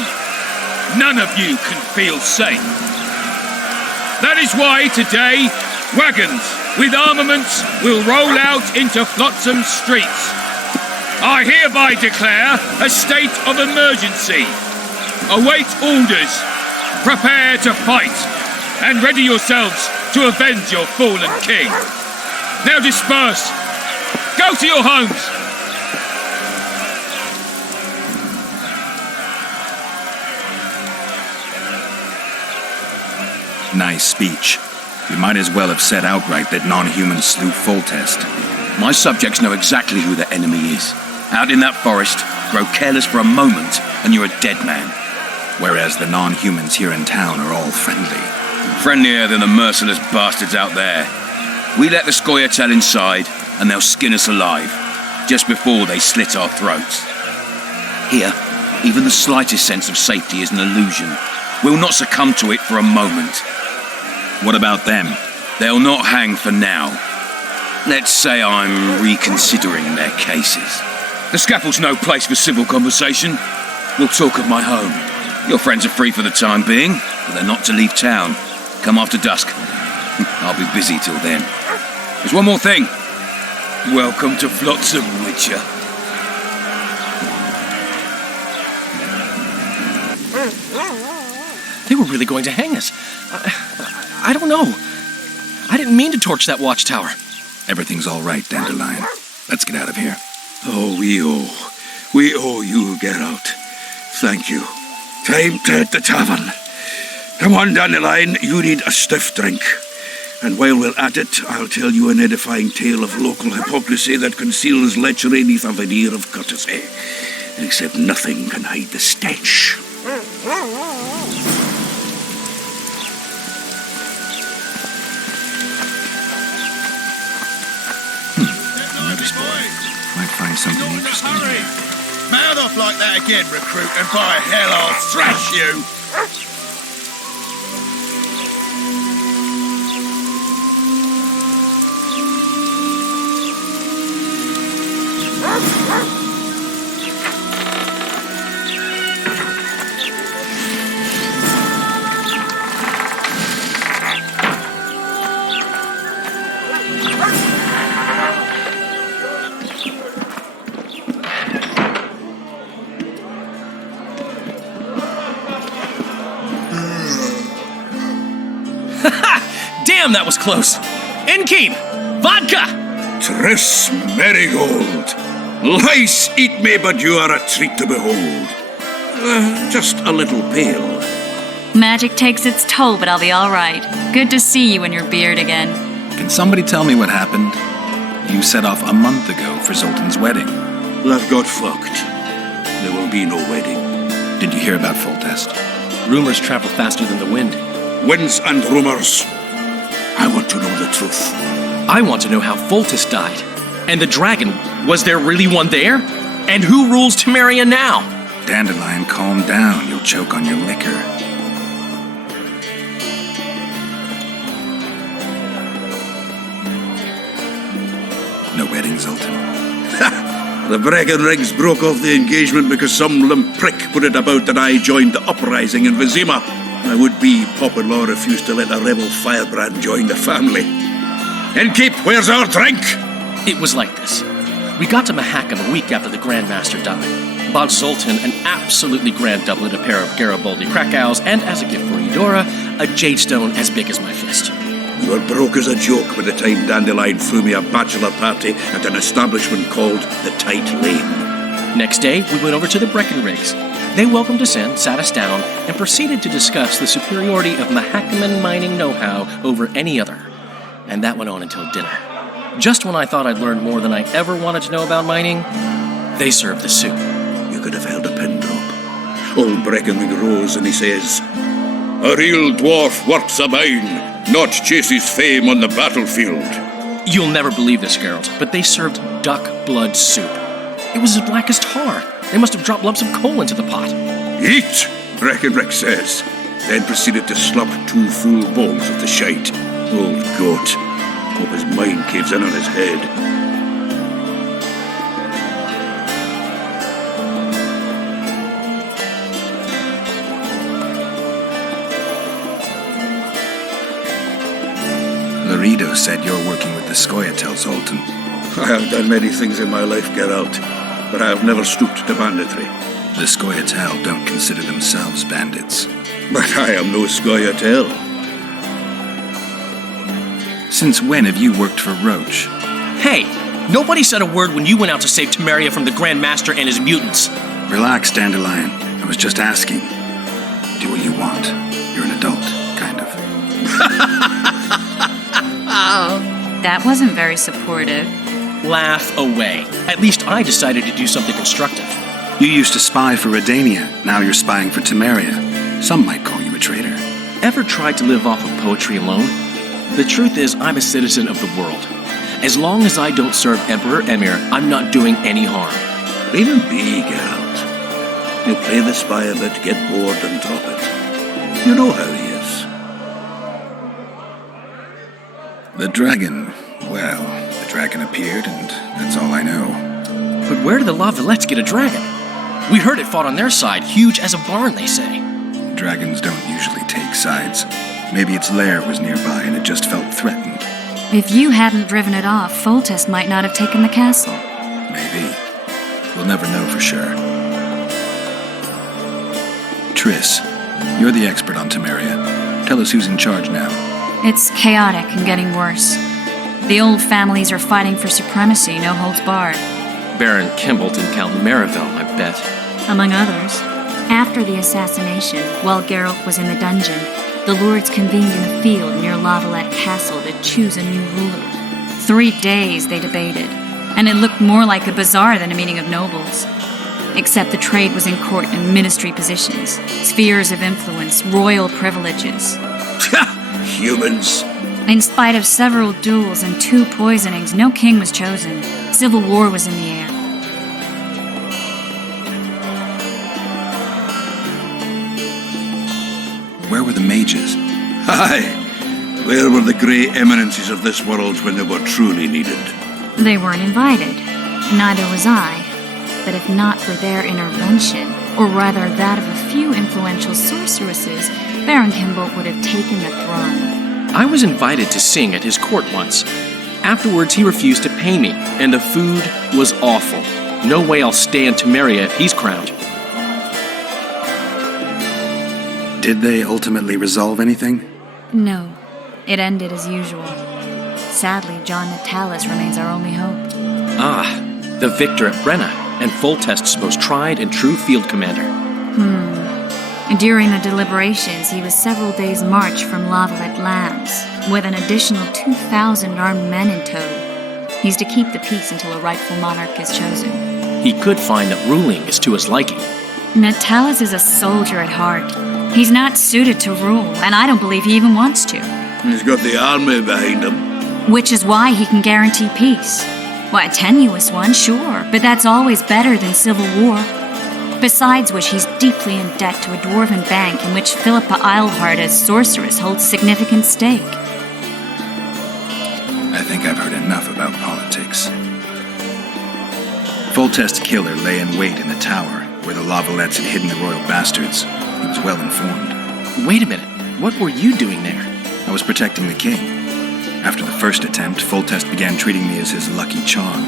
none of you can feel safe. That is why today, wagons with armaments will roll out into Flotsam streets. I hereby declare a state of emergency. Await orders. Prepare to fight. And ready yourselves to avenge your fallen king. Now disperse. Go to your homes. Nice speech. You might as well have said outright that non-humans slew Foltest. My subjects know exactly who the enemy is. Out in that forest, grow careless for a moment, and you're a dead man. Whereas the non-humans here in town are all friendly. Friendlier than the merciless bastards out there. We let the Scoia'tael inside, and they'll skin us alive, just before they slit our throats. Here, even the slightest sense of safety is an illusion. We'll not succumb to it for a moment. What about them? They'll not hang for now. Let's say I'm reconsidering their cases. The scaffold's no place for civil conversation. We'll talk at my home. Your friends are free for the time being, but they're not to leave town. Come after dusk. I'll be busy till then. There's one more thing. Welcome to Flotsam, Witcher. They were really going to hang us. I don't know. I didn't mean to torch that watchtower. Everything's all right, Dandelion. Let's get out of here. Oh, we owe you, Geralt. Thank you. Time to hit the tavern. Come on, Dandelion, you need a stiff drink. And while we're at it, I'll tell you an edifying tale of local hypocrisy that conceals lechery neath a veneer of courtesy. Except nothing can hide the stench. Nervous boy. Might find something interesting here. Mouth off like that again, recruit, and by hell, I'll thrash you! Damn, that was close. Innkeep! Vodka! Tris Marigold. Lice eat me, but you are a treat to behold. Just a little pale. Magic takes its toll, but I'll be all right. Good to see you and your beard again. Can somebody tell me what happened? You set off a month ago for Zoltan's wedding. Love got fucked. There will be no wedding. Did you hear about Foltest? Rumors travel faster than the wind. Winds and rumors. I want to know the truth. I want to know how Foltest died. And the dragon, was there really one there? And who rules Temeria now? Dandelion, calm down. You'll choke on your liquor. No wedding, Zoltan. The Breckenrigs broke off the engagement because some limp prick put it about that I joined the uprising in Vizima. My would-be Popper-in-law refused to let a rebel firebrand join the family. Innkeep, where's our drink? It was like this. We got to Mahakam a week after the Grand Master died. Bought Zoltan an absolutely grand doublet, a pair of Garibaldi Krakows, and as a gift for Eudora, a jadestone as big as my fist. You were broke as a joke by the time Dandelion threw me a bachelor party at an establishment called the Tight Lane. Next day, we went over to the Breckenrigs. They welcomed us in, sat us down, and proceeded to discuss the superiority of Mahakaman mining know-how over any other. And that went on until dinner. Just when I thought I'd learned more than I ever wanted to know about mining, they served the soup. You could have held a pin drop. Old Breckenrig rose and he says, "A real dwarf works a mine, not chases fame on the battlefield." You'll never believe this, Geralt, but they served duck blood soup. It was as black as tar. They must have dropped lumps of coal into the pot. "Eat," Breckenrig says, then proceeded to slop 2 full bowls of the shite. Old goat. Hope his mind caves in on his head. Laredo said you're working with the Scoia'tael, Zoltan. I have done many things in my life, Geralt, but I have never stooped to banditry. The Scoia'tael don't consider themselves bandits. But I am no Scoia'tael. Since when have you worked for Roach? Hey, nobody said a word when you went out to save Temeria from the Grand Master and his mutants. Relax, Dandelion. I was just asking. Do what you want. You're an adult, kind of. That wasn't very supportive. Laugh away. At least I decided to do something constructive. You used to spy for Redania. Now you're spying for Temeria. Some might call you a traitor. Ever tried to live off of poetry alone? The truth is, I'm a citizen of the world. As long as I don't serve Emperor Emir, I'm not doing any harm. Leave him be, Geralt. You play the spy a bit, get bored, and drop it. You know how he is. The dragon, well, the dragon appeared, and that's all I know. But where did the La Villettes get a dragon? We heard it fought on their side, huge as a barn, they say. Dragons don't usually take sides. Maybe its lair was nearby and it just felt threatened. If you hadn't driven it off, Foltest might not have taken the castle. Maybe. We'll never know for sure. Triss, you're the expert on Temeria. Tell us who's in charge now. It's chaotic and getting worse. The old families are fighting for supremacy, no holds barred. Baron Kimbolt and Count Marivelle, I bet. Among others. After the assassination, while Geralt was in the dungeon, the lords convened in a field near La Villette Castle to choose a new ruler. 3 days they debated, and it looked more like a bazaar than a meeting of nobles. Except the trade was in court and ministry positions, spheres of influence, royal privileges. Humans. In spite of several duels and 2 poisonings, no king was chosen. Civil war was in the air. Where were the mages? Aye. Where were the grey eminences of this world when they were truly needed? They weren't invited. Neither was I. But if not for their intervention, or rather that of a few influential sorceresses, Baron Kimbolt would have taken the throne. I was invited to sing at his court once. Afterwards, he refused to pay me, and the food was awful. No way I'll stay in Temeria if he's crowned. Did they ultimately resolve anything? No. It ended as usual. Sadly, John Natalis remains our only hope. Ah, the victor at Brenna, and Foltest's most tried and true field commander. During the deliberations, he was several days' march from La Villette lands, with an additional 2,000 armed men in tow. He's to keep the peace until a rightful monarch is chosen. He could find that ruling is to his liking. Natalis is a soldier at heart. He's not suited to rule, and I don't believe he even wants to. He's got the army behind him. Which is why he can guarantee peace. Why, a tenuous one, sure, but that's always better than civil war. Besides which, he's deeply in debt to a dwarven bank in which Philippa Eilhart as sorceress holds significant stake. I think I've heard enough about politics. Foltest's killer lay in wait in the tower, where the Lavalettes had hidden the royal bastards. He was well informed. Wait a minute. What were you doing there? I was protecting the king. After the first attempt, Foltest began treating me as his lucky charm.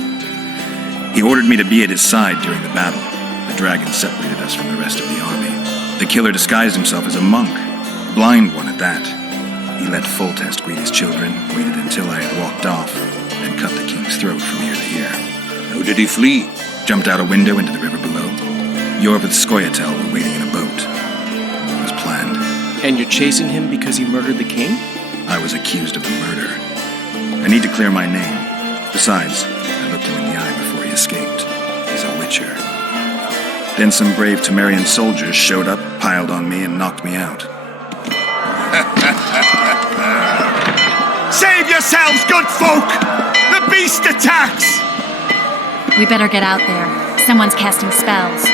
He ordered me to be at his side during the battle. The dragon separated us from the rest of the army. The killer disguised himself as a monk, a blind one at that. He let Foltest greet his children, waited until I had walked off, and cut the king's throat from ear to ear. How did he flee? Jumped out a window into the river below. Yor with Skoyatel were waiting in a boat. It was planned. And you're chasing him because he murdered the king? I was accused of the murder. I need to clear my name. Besides, I looked him in the eye before he escaped. He's a witcher. Then some brave Temerian soldiers showed up, piled on me, and knocked me out. Save yourselves, good folk! The beast attacks! We better get out there. Someone's casting spells.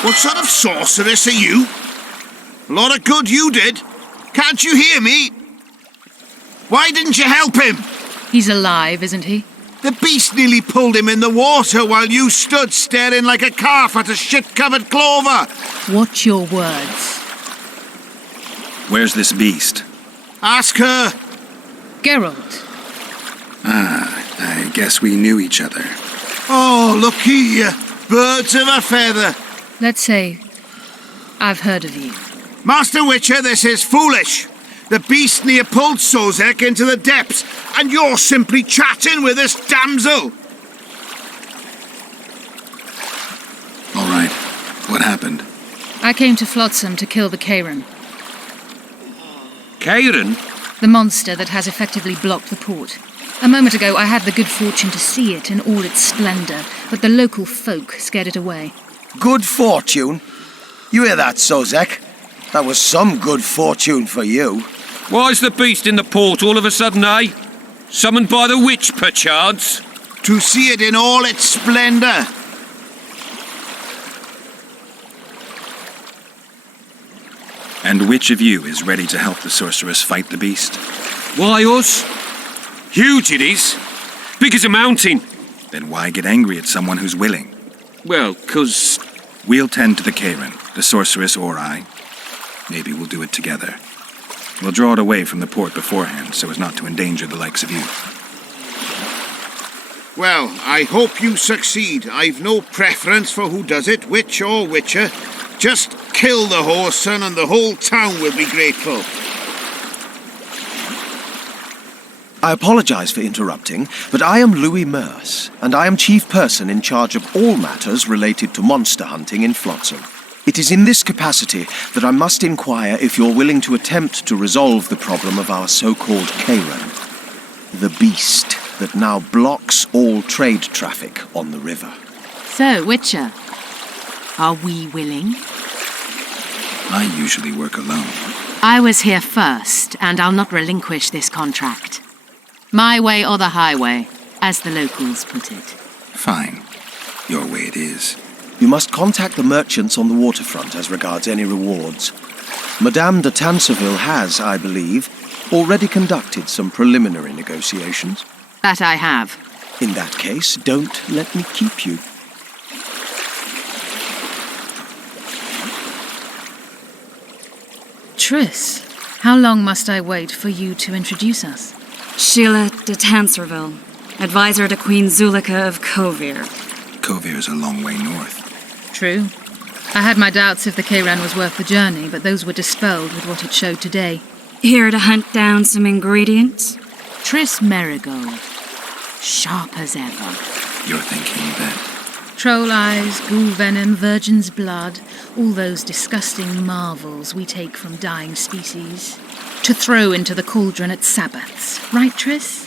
What sort of sorceress are you? A lot of good you did. Can't you hear me? Why didn't you help him? He's alive, isn't he? The beast nearly pulled him in the water while you stood staring like a calf at a shit-covered clover. Watch your words. Where's this beast? Ask her. Geralt. I guess we knew each other. Oh, look here. Birds of a feather. Let's say I've heard of you. Master Witcher, this is foolish. The beast near pulled Sozek into the depths, and you're simply chatting with this damsel. All right. What happened? I came to Flotsam to kill the Keiran. Keiran? The monster that has effectively blocked the port. A moment ago, I had the good fortune to see it in all its splendor, but the local folk scared it away. Good fortune? You hear that, Sozek? That was some good fortune for you. Why's the beast in the port all of a sudden, eh? Summoned by the witch, perchance? To see it in all its splendor. And which of you is ready to help the sorceress fight the beast? Why us? Huge it is. Big as a mountain. Then why get angry at someone who's willing? Well, 'cause... We'll tend to the Keiran, the sorceress or I. Maybe we'll do it together. We'll draw it away from the port beforehand so as not to endanger the likes of you. Well, I hope you succeed. I've no preference for who does it, witch or witcher. Just kill the whoreson and the whole town will be grateful. I apologize for interrupting, but I am Louis Merce, and I am chief person in charge of all matters related to monster hunting in Flotsam. It is in this capacity that I must inquire if you're willing to attempt to resolve the problem of our so-called Keiran, the beast that now blocks all trade traffic on the river. So, Witcher, are we willing? I usually work alone. I was here first, and I'll not relinquish this contract. My way or the highway, as the locals put it. Fine. Your way it is. You must contact the merchants on the waterfront as regards any rewards. Madame de Tanseville has, I believe, already conducted some preliminary negotiations. That I have. In that case, don't let me keep you. Triss, how long must I wait for you to introduce us? Sheila de Tanserville, advisor to Queen Zulika of Kovir. Kovir's a long way north. True. I had my doubts if the Keiran was worth the journey, but those were dispelled with what it showed today. Here to hunt down some ingredients? Triss Merigold. sharp as ever. You're thinking that... Troll eyes, ghoul venom, virgin's blood, all those disgusting marvels we take from dying species, to throw into the cauldron at Sabbaths. Right, Triss?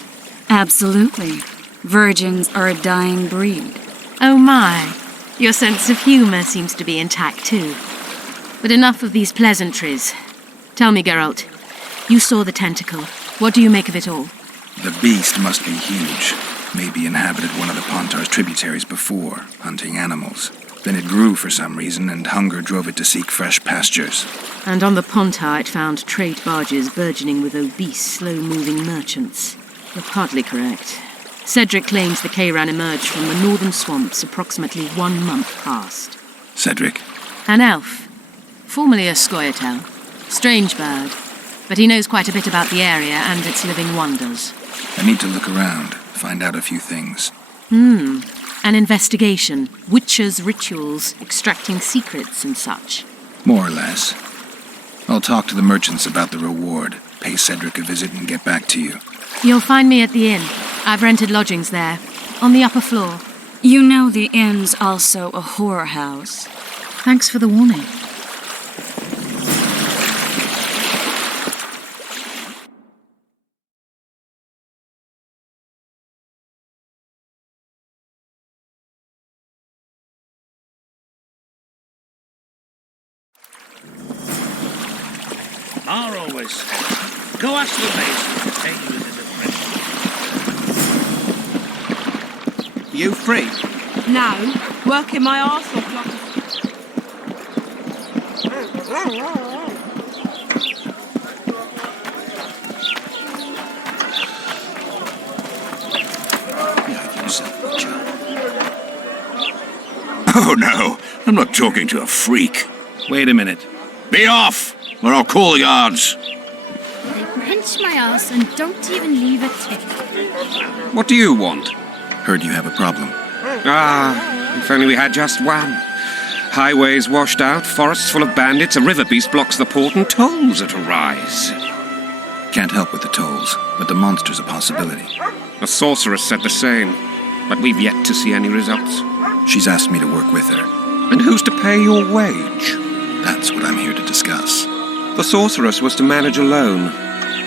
Absolutely. Virgins are a dying breed. Oh my, your sense of humour seems to be intact too. But enough of these pleasantries. Tell me, Geralt, you saw the tentacle. What do you make of it all? The beast must be huge. Maybe inhabited one of the Pontar's tributaries before, hunting animals. Then it grew for some reason, and hunger drove it to seek fresh pastures. And on the Pontar it found trade barges burgeoning with obese, slow-moving merchants. You're partly correct. Cedric claims the Kayran emerged from the northern swamps approximately 1 month past. Cedric? An elf. Formerly a Scoia'tael. Strange bird. But he knows quite a bit about the area and its living wonders. I need to look around, find out a few things. An investigation. Witches' rituals, extracting secrets and such. More or less. I'll talk to the merchants about the reward, pay Cedric a visit and get back to you. You'll find me at the inn. I've rented lodgings there, on the upper floor. You know the inn's also a whorehouse. Thanks for the warning. Mar always said, go ask the mason to take you as a prisoner. You free? No, working my arse off like Oh no, I'm not talking to a freak. Wait a minute. Be off, or I'll call the guards. They pinch my ass and don't even leave a tip. What do you want? Heard you have a problem. If only we had just one. Highways washed out, forests full of bandits, a river beast blocks the port, and tolls at a rise. Can't help with the tolls, but the monster's a possibility. The sorceress said the same, but we've yet to see any results. She's asked me to work with her. And who's to pay your wage? That's what I'm here to discuss. The sorceress was to manage alone.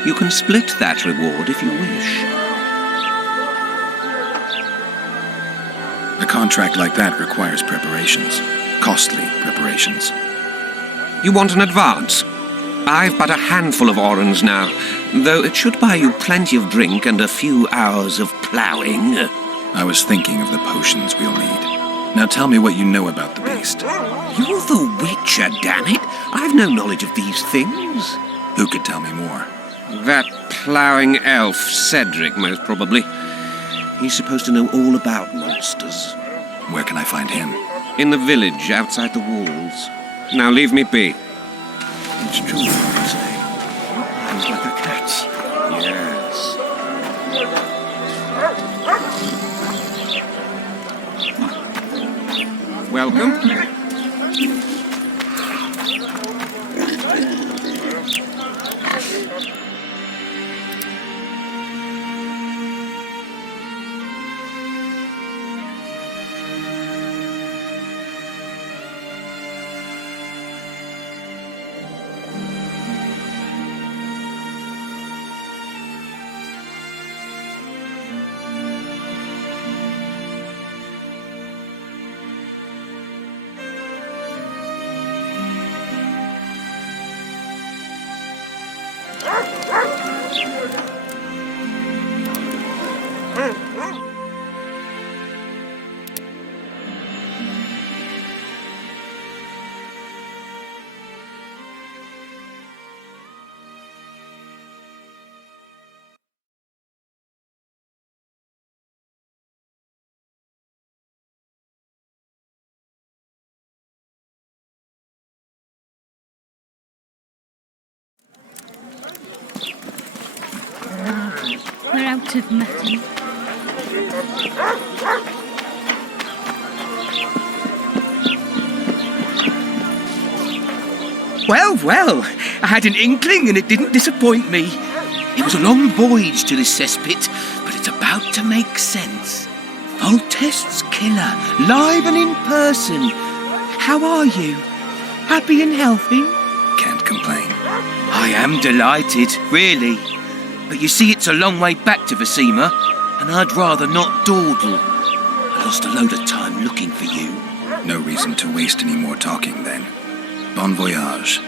You can split that reward if you wish. A contract like that requires preparations. Costly preparations. You want an advance? I've but a handful of orens now, though it should buy you plenty of drink and a few hours of ploughing. I was thinking of the potions we'll need. Now tell me what you know about the beast. You're the Witcher, damn it! I've no knowledge of these things. Who could tell me more? That ploughing elf, Cedric, most probably. He's supposed to know all about monsters. Where can I find him? In the village, outside the walls. Now leave me be. It's true, they say. He's like a cat. Yes. Welcome. We're out of mutton. Well, I had an inkling and it didn't disappoint me. It was a long voyage to this cesspit, but it's about to make sense. Foltest's killer, live and in person. How are you? Happy and healthy? Can't complain. I am delighted, really. But you see, it's a long way back to Vasima, and I'd rather not dawdle. I lost a load of time looking for you. No reason to waste any more talking, then. Bon voyage.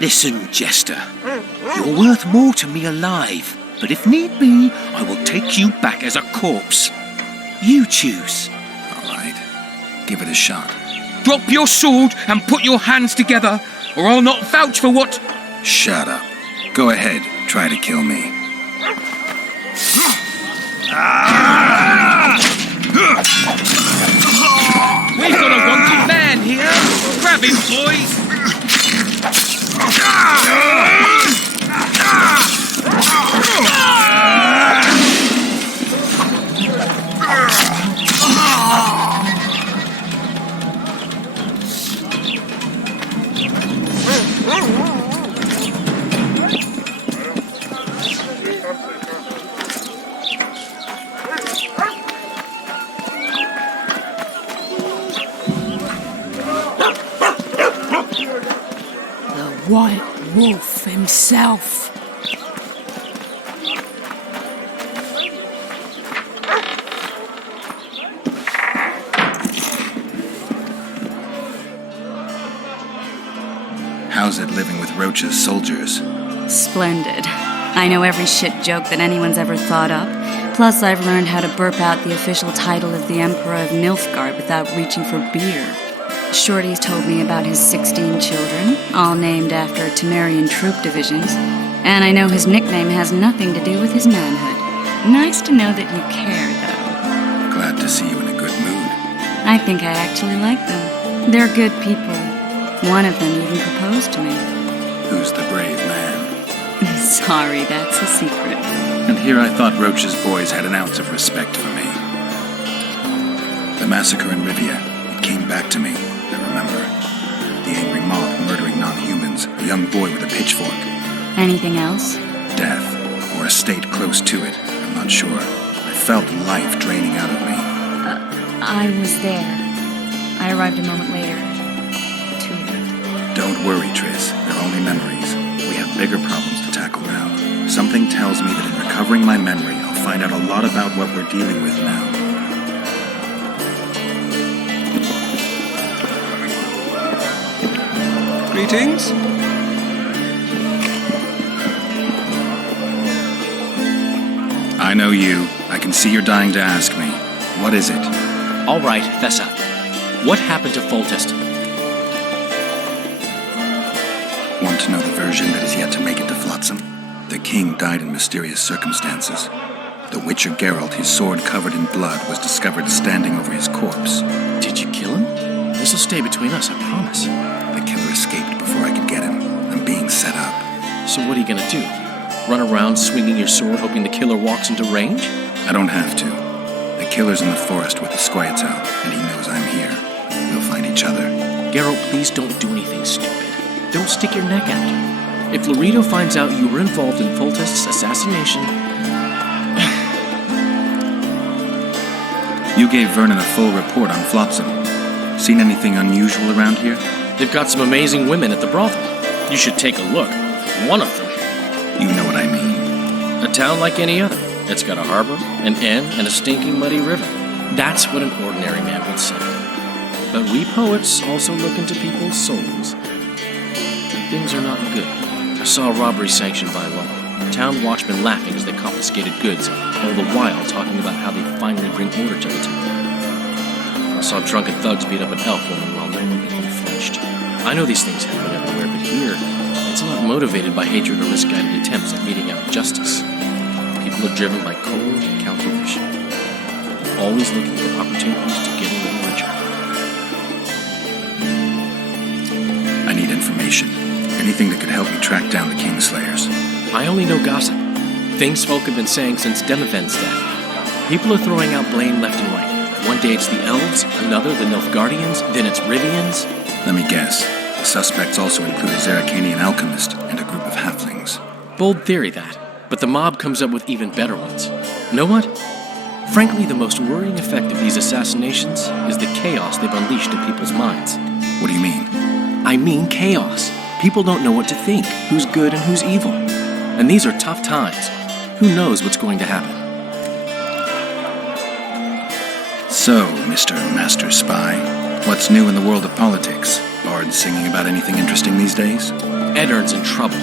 Listen, Jester. You're worth more to me alive, but if need be, I will take you back as a corpse. You choose. All right. Give it a shot. Drop your sword and put your hands together, or I'll not vouch for what... Shut up. Go ahead. Try to kill me. We've got a wanted man here. Grab him, boys. White Wolf himself. How's it living with Roach's soldiers? Splendid. I know every shit joke that anyone's ever thought up. Plus, I've learned how to burp out the official title of the Emperor of Nilfgaard without reaching for beer. Shorty's told me about his 16 children, all named after Temerian troop divisions, and I know his nickname has nothing to do with his manhood. Nice to know that you care, though. Glad to see you in a good mood. I think I actually like them. They're good people. One of them even proposed to me. Who's the brave man? Sorry, that's a secret. And here I thought Roach's boys had an ounce of respect for me. The massacre in Rivia, it came back to me. I remember. The angry mob murdering non-humans, a young boy with a pitchfork. Anything else? Death, or a state close to it. I'm not sure. I felt life draining out of me. I was there. I arrived a moment later. Too late. Don't worry, Triss. They're only memories. We have bigger problems to tackle now. Something tells me that in recovering my memory, I'll find out a lot about what we're dealing with now. Greetings. I know you. I can see you're dying to ask me. What is it? All right, Thessa. What happened to Foltest? Want to know the version that is yet to make it to Flotsam? The king died in mysterious circumstances. The Witcher Geralt, his sword covered in blood, was discovered standing over his corpse. Did you kill him? This'll stay between us, I promise. The killer escaped before I could get him. I'm being set up. So what are you gonna do? Run around swinging your sword hoping the killer walks into range? I don't have to. The killer's in the forest with the Squietal, and he knows I'm here. We'll find each other. Geralt, please don't do anything stupid. Don't stick your neck out. If Loreto finds out you were involved in Foltest's assassination... You gave Vernon a full report on Flotsam. Seen anything unusual around here? They've got some amazing women at the brothel. You should take a look. One of them. You know what I mean. A town like any other. It's got a harbor, an inn, and a stinking muddy river. That's what an ordinary man would say. But we poets also look into people's souls. And things are not good. I saw a robbery sanctioned by law. Town watchmen laughing as they confiscated goods, all the while talking about how they'd finally bring order to the town. I saw drunken thugs beat up an elf woman while no one even flinched. I know these things happen everywhere, but here, it's not motivated by hatred or misguided attempts at meting out justice. People are driven by cold calculation, always looking for opportunities to get a little richer. I need information. Anything that could help me track down the Kingslayers. I only know gossip. Things folk have been saying since Demiven's death. People are throwing out blame left and right. One day it's the elves, another the Nilfgaardians, then it's Rivians. Let me guess. The suspects also include a Zeracanian alchemist and a group of halflings. Bold theory, that. but the mob comes up with even better ones. Know what? Frankly, the most worrying effect of these assassinations is the chaos they've unleashed in people's minds. What do you mean? I mean chaos. People don't know what to think, who's good and who's evil. And these are tough times. Who knows what's going to happen? So, Mr. Master Spy, what's new in the world of politics? Bards singing about anything interesting these days? Eddern's in trouble.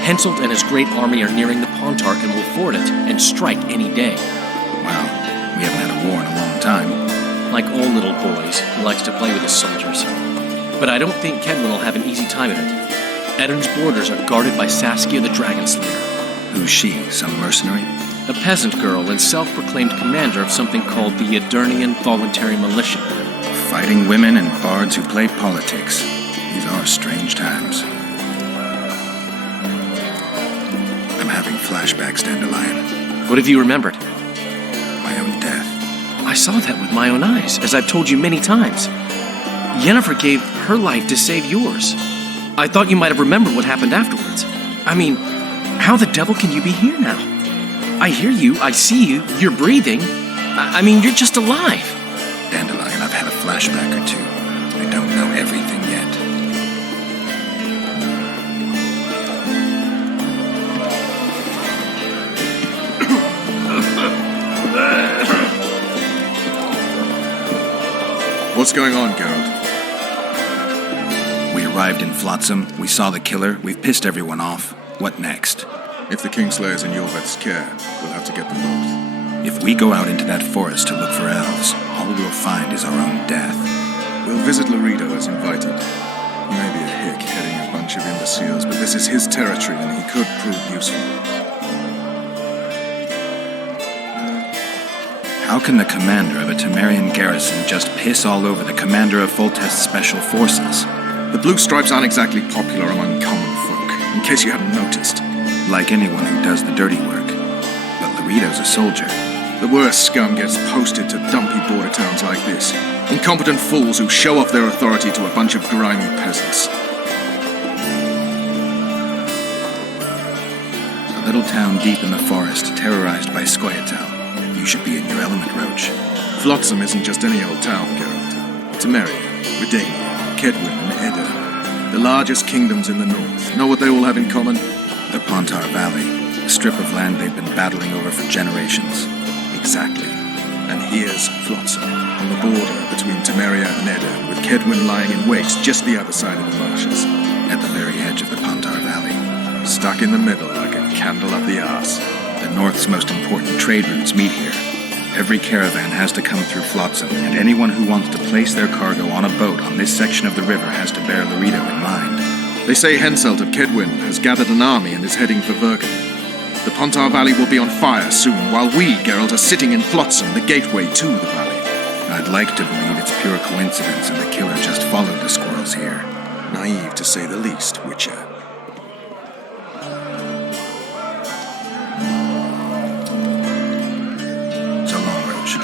Henselt and his great army are nearing the Pontar and will ford it and strike any day. Well, we haven't had a war in a long time. Like all little boys, he likes to play with his soldiers. But I don't think Kedwin will have an easy time of it. Eddern's borders are guarded by Saskia the Dragon Slayer. Who's she? Some mercenary? A peasant girl and self-proclaimed commander of something called the Edirnian Voluntary Militia. Fighting women and bards who play politics. These are strange times. I'm having flashbacks, Dandelion. What have you remembered? My own death. I saw that with my own eyes, as I've told you many times. Yennefer gave her life to save yours. I thought you might have remembered what happened afterwards. I mean, how the devil can you be here now? I hear you, I see you, you're breathing. I mean, you're just alive. Dandelion, I've had a flashback or two. I don't know everything yet. What's going on, Geralt? We arrived in Flotsam, we saw the killer, we've pissed everyone off. What next? If the Kingslayer's in Yorvet's care, we'll have to get them both. If we go out into that forest to look for elves, all we'll find is our own death. We'll visit Laredo as invited. He may be a hick heading a bunch of imbeciles, but this is his territory and he could prove useful. How can the commander of a Temerian garrison just piss all over the commander of Foltest's special forces? The Blue Stripes aren't exactly popular among common folk, in case you hadn't noticed. Like anyone who does the dirty work. But Laredo's a soldier. The worst scum gets posted to dumpy border towns like this. Incompetent fools who show off their authority to a bunch of grimy peasants. A little town deep in the forest, terrorized by Scoia'tael. You should be in your element, Roach. Flotsam isn't just any old town, Geralt. Temeria, Redania, Kedwin, and Eddern. The largest kingdoms in the north. Know what they all have in common? The Pontar Valley, a strip of land they've been battling over for generations. Exactly. And here's Flotsam, on the border between Temeria and Eddern, with Kedwin lying in wait just the other side of the marshes. At the very edge of the Pontar Valley. Stuck in the middle like a candle up the arse. The north's most important trade routes meet here. Every caravan has to come through Flotsam, and anyone who wants to place their cargo on a boat on this section of the river has to bear Laredo in mind. They say Henselt of Kedwin has gathered an army and is heading for Vergen. The Pontar Valley will be on fire soon, while we, Geralt, are sitting in Flotsam, the gateway to the valley. I'd like to believe it's pure coincidence and the killer just followed the squirrels here. Naive, to say the least, Witcher. So long, Roach.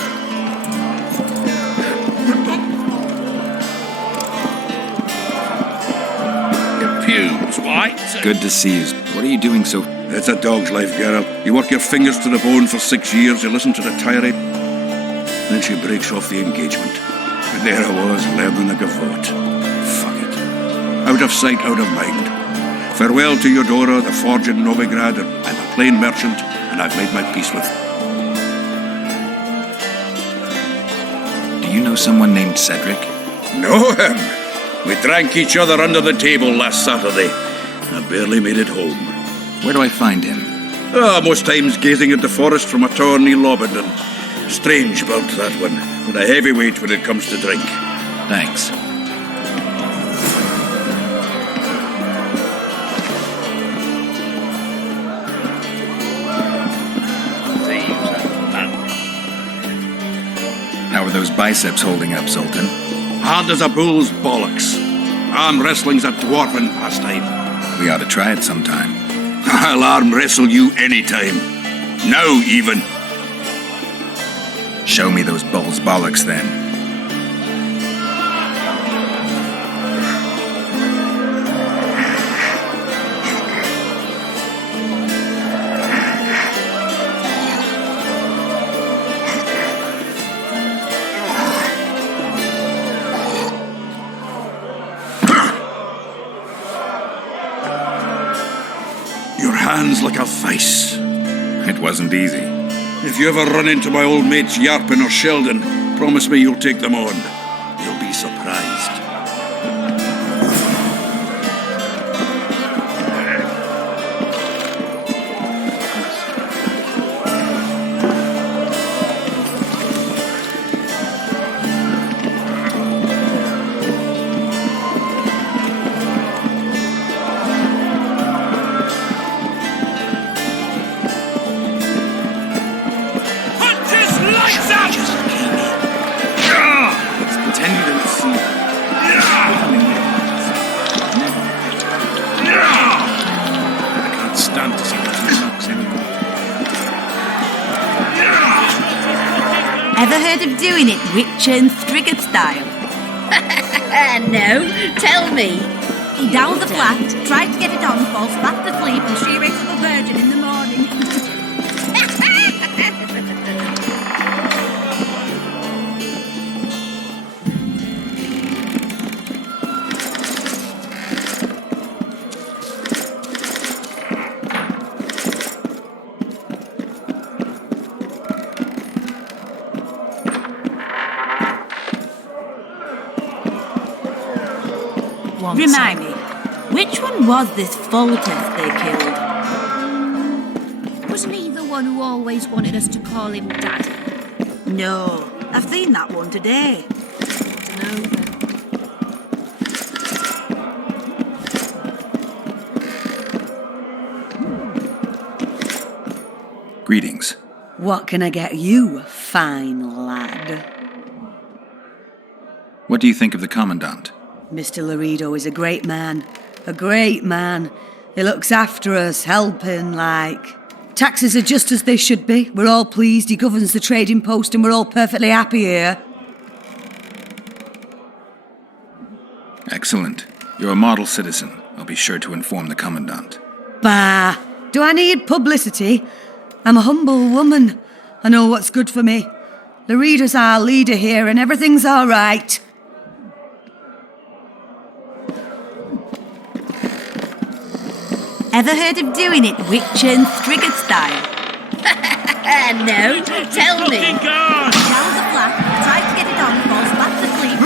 Pubes, white. Good to see you. What are you doing so... It's a dog's life, Geralt. You work your fingers to the bone for 6 years, you listen to the tirade. Then she breaks off the engagement. And there I was, learning a gavotte. Fuck it. Out of sight, out of mind. Farewell to Eudora, the forge in Novigrad. I'm a plain merchant, and I've made my peace with... Do you know someone named Cedric? Know him? We drank each other under the table last Saturday. I barely made it home. Where do I find him? Most times gazing at the forest from a tower near Lobendon. Strange about that one, but a heavyweight when it comes to drink. Thanks. How are those biceps holding up, Sultan? Hard as a bull's bollocks. Arm wrestling's a dwarven pastime. We ought to try it sometime. I'll arm wrestle you anytime. Now, even. Show me those bull's bollocks, then. hands like a vice. It wasn't easy. If you ever run into my old mates Yarpin or Sheldon, promise me you'll take them on. You'll be surprised. Ever heard of doing it Witcher and Striggett style? No, tell me. He downs the flat, tries to get it on, falls fast asleep, and she wakes up a virgin in the morning. Remind me, which one was this Foltest they killed? Wasn't he the one who always wanted us to call him Daddy? No, I've seen that one today. Dunno then. Greetings. What can I get you, fine lad? What do you think of the Commandant? Mr. Laredo is a great man. A great man. He looks after us, helping, like. Taxes are just as they should be. We're all pleased. He governs the trading post and we're all perfectly happy here. Excellent. You're a model citizen. I'll be sure to inform the Commandant. Bah! Do I need publicity? I'm a humble woman. I know what's good for me. Laredo's our leader here and everything's all right. Ever heard of doing it Witcher and Striggett style? No, tell me. Down the flat, tries to get it on, falls fast asleep.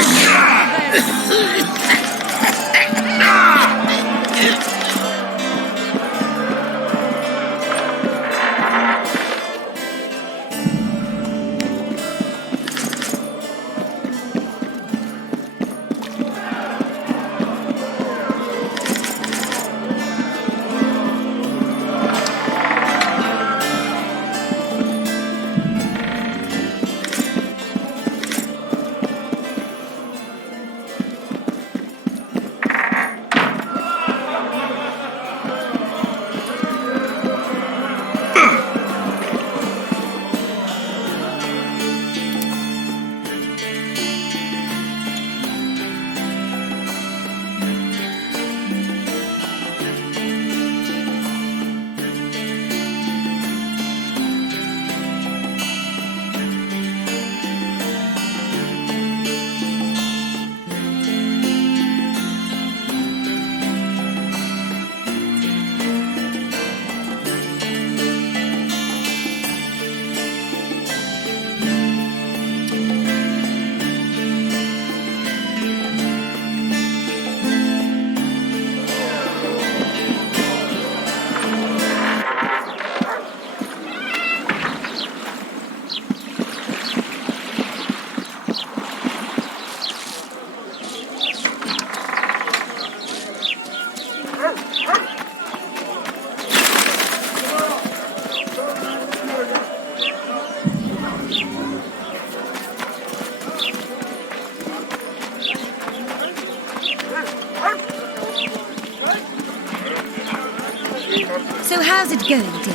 So how's it going, dear?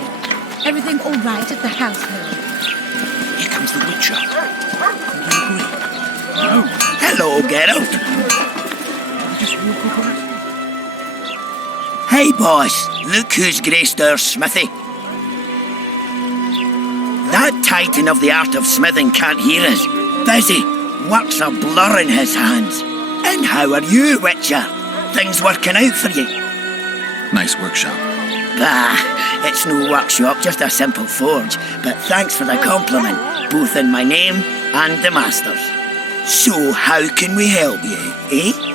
Everything all right at the household? Here comes the Witcher. No. Hello, Geralt. Hey, boss. Look who's graced our smithy. That titan of the art of smithing can't hear us. Busy. Work's a blur in his hands. And how are you, Witcher? Things working out for you? Nice workshop. Bah, it's no workshop, just a simple forge. But thanks for the compliment, both in my name and the master's. So, how can we help you, eh?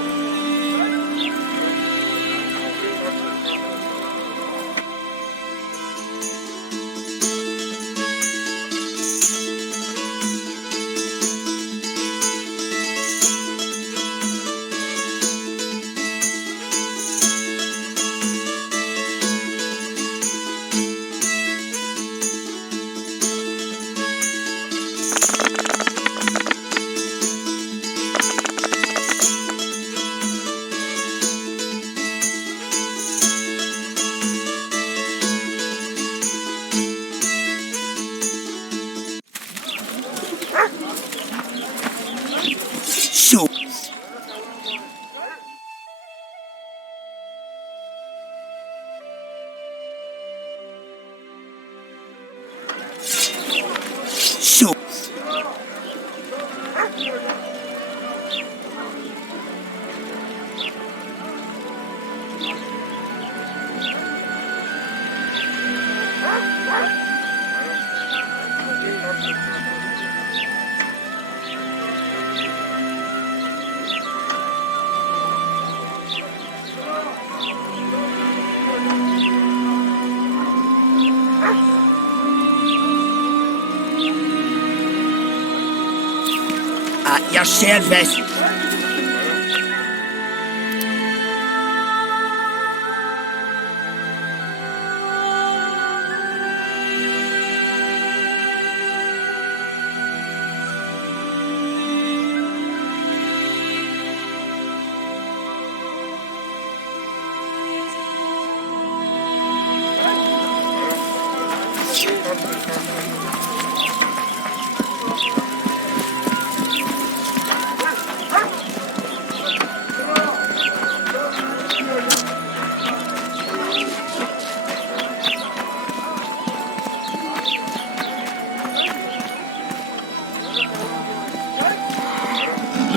At your service.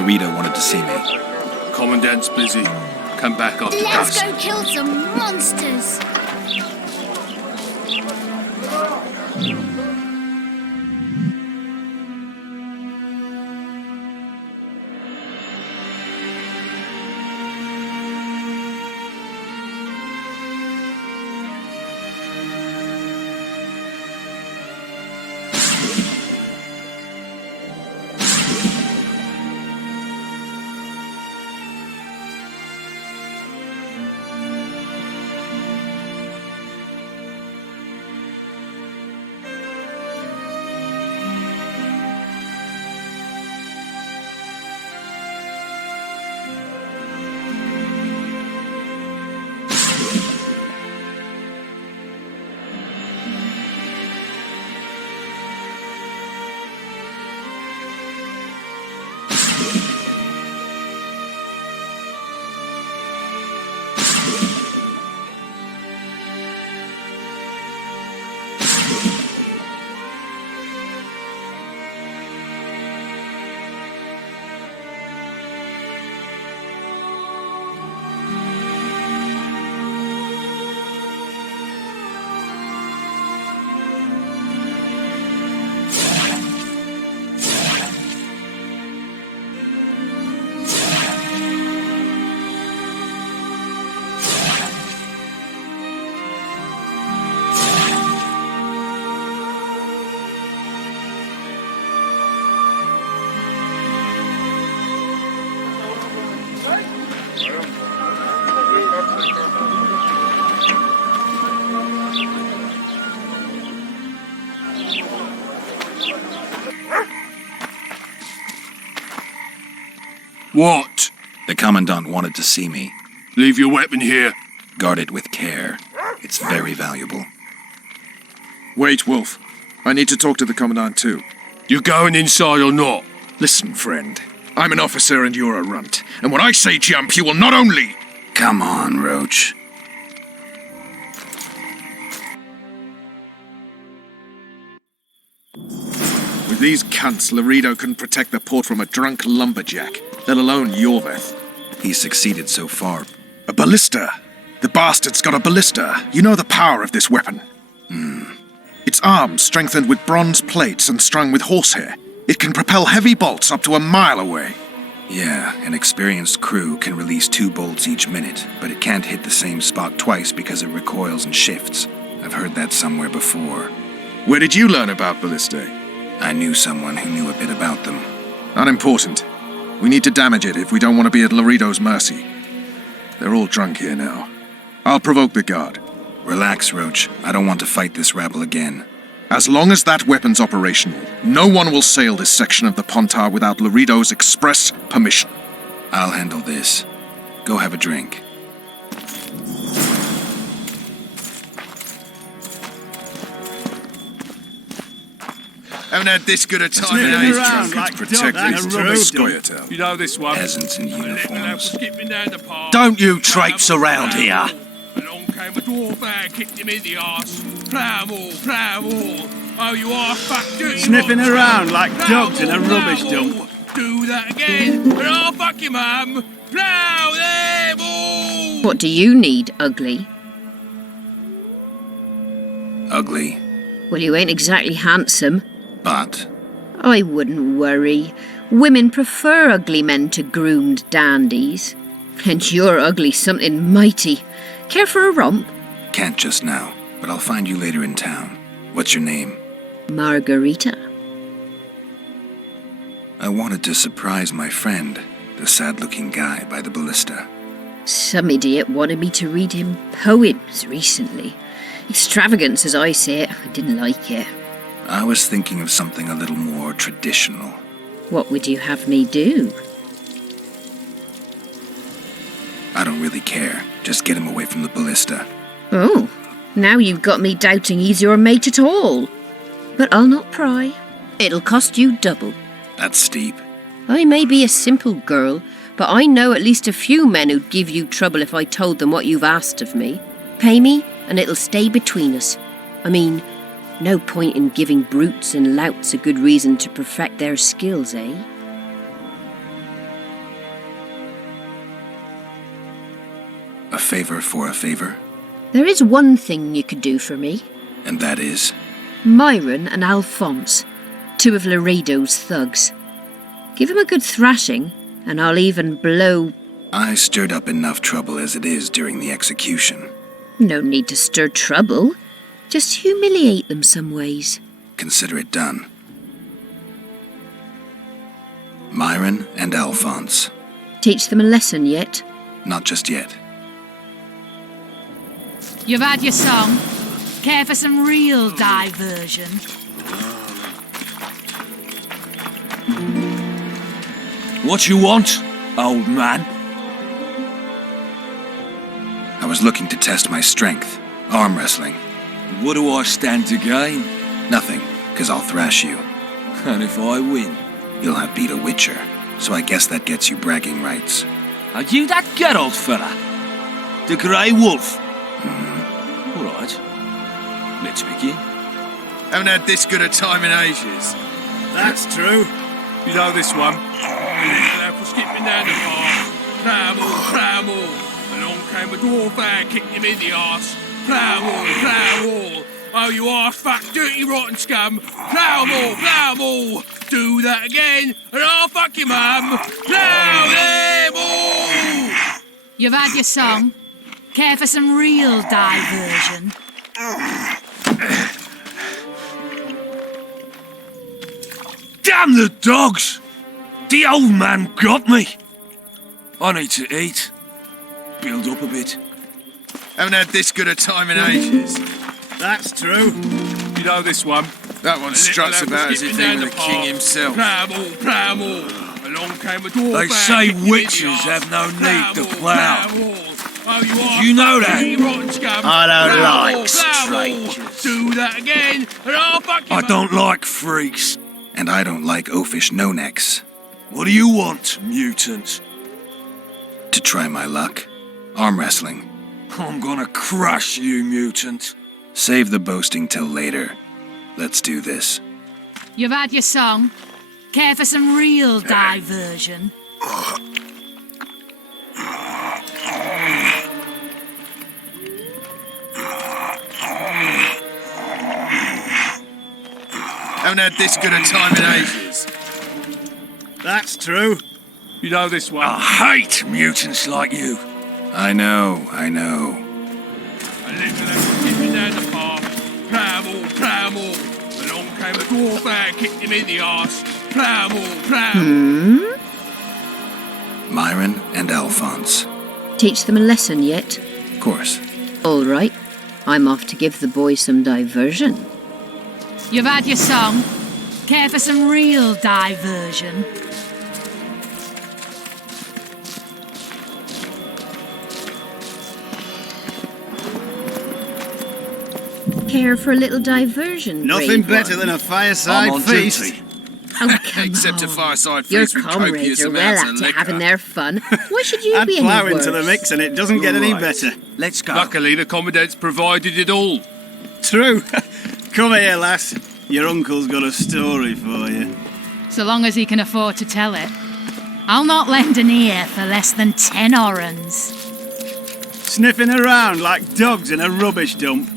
Rita wanted to see me. Commandant's busy. Come back after Let's dusk. go kill some monsters. What? The Commandant wanted to see me. Leave your weapon here. Guard it with care. It's very valuable. Wait, Wolf. I need to talk to the Commandant too. You going inside or not? Listen, friend. I'm an officer and you're a runt. And when I say jump, you will not only... Come on, Roach. With these cunts, Laredo couldn't protect the port from a drunk lumberjack, let alone Yorveth. He's succeeded so far. A ballista! The bastard's got a ballista. You know the power of this weapon. Its arms strengthened with bronze plates and strung with horsehair. It can propel heavy bolts up to a mile away. Yeah, an experienced crew can release 2 bolts each minute, but it can't hit the same spot twice because it recoils and shifts. I've heard that somewhere before. Where did you learn about ballistae? I knew someone who knew a bit about them. Unimportant. We need to damage it if we don't want to be at Laredo's mercy. They're all drunk here now. I'll provoke the guard. Relax, Roach. I don't want to fight this rabble again. As long as that weapon's operational, no one will sail this section of the Pontar without Laredo's express permission. I'll handle this. Go have a drink. Haven't had this good a time in ages. Drunk like to protect dogs these in a rubbish Scoia'tail. You know this one. Peasants in uniforms. Skipping down the path. Don't you traipse around here. Along came a dwarf and kicked him in the arse. Plough all. Oh, you are fat dirty. Sniffing rotten around scum. like Plough dogs in a all, rubbish plough dump. all. Do that again, and I'll fuck you, mum. Plough them all. What do you need, ugly? Ugly, Well, you ain't exactly handsome. but I wouldn't worry. Women prefer ugly men to groomed dandies. And you're ugly something mighty. Care for a romp? can't just now. But I'll find you later in town. What's your name? Margarita. I wanted to surprise my friend, the sad-looking guy by the ballista. Some idiot wanted me to read him poems recently. Extravagance, as I say it. I didn't like it. I was thinking of something a little more traditional. What would you have me do? I don't really care. Just get him away from the ballista. Oh, now you've got me doubting he's your mate at all. But I'll not pry. It'll cost you double. That's steep. I may be a simple girl, but I know at least a few men who'd give you trouble if I told them what you've asked of me. Pay me, and it'll stay between us. I mean, no point in giving brutes and louts a good reason to perfect their skills, eh? A favor for a favor? There is one thing you could do for me. And that is? Myron and Alphonse, 2 of Laredo's thugs. Give them a good thrashing, and I'll even blow... I stirred up enough trouble as it is during the execution. No need to stir trouble. Just humiliate them some ways. Consider it done. Myron and Alphonse. Teach them a lesson yet? Not just yet. You've had your song. Care for some real diversion? What you want, old man? I was looking to test my strength. Arm wrestling. What do I stand to gain? Nothing, because I'll thrash you. And if I win? You'll have beat a witcher, so I guess that gets you bragging rights. Are you that Geralt fella? The Grey Wolf? All right. Let's begin. Haven't had this good a time in ages. That's true. You know this one. For skipping down the path. Plough all. Along came a dwarf and kicked him in the arse. Plough all. Oh, you are fat, dirty, rotten scum. Plough all. Do that again, and I'll fuck you, mum. Plough them all. You've had your song. Care for some real diversion? Damn the dogs! The old man got me. I need to eat. Build up a bit. Haven't had this good a time in ages. That's true. You know this one. That one struts about as if he were the king himself. Plough all. Along came a dwarf. They say witches have no need to plough. You know that? I don't like strangers. Do that again, and I'll fuck you. I don't like freaks. And I don't like oafish no-necks. What do you want, mutant? To try my luck. Arm wrestling. I'm gonna crush you, mutant. Save the boasting till later. Let's do this. You've had your song. Care for some real diversion? Haven't had this good a time in ages. That's true. You know this one. I hate mutants like you. I know. I lived in a kitchen down the path. Plough-all. Along came a dwarf and kicked him in the arse. Plough-all. Myron and Alphonse. Teach them a lesson yet? Of course. All right. I'm off to give the boys some diversion. You've had your song. Care for some real diversion? Care for a little diversion? Nothing brave better one? than a fireside I'm on feast. duty. Oh, come Except on. a fireside Your feast with comrades copious are well amounts up of to liquor. having their fun. Why should you Add be any plough worse? into the mix and it doesn't get any Right. better. Let's go. Luckily, the Commandant's provided it all. True. Come here, lass. Your uncle's got a story for you. So long as he can afford to tell it. I'll not lend an ear for less than 10 orens. Sniffing around like dogs in a rubbish dump.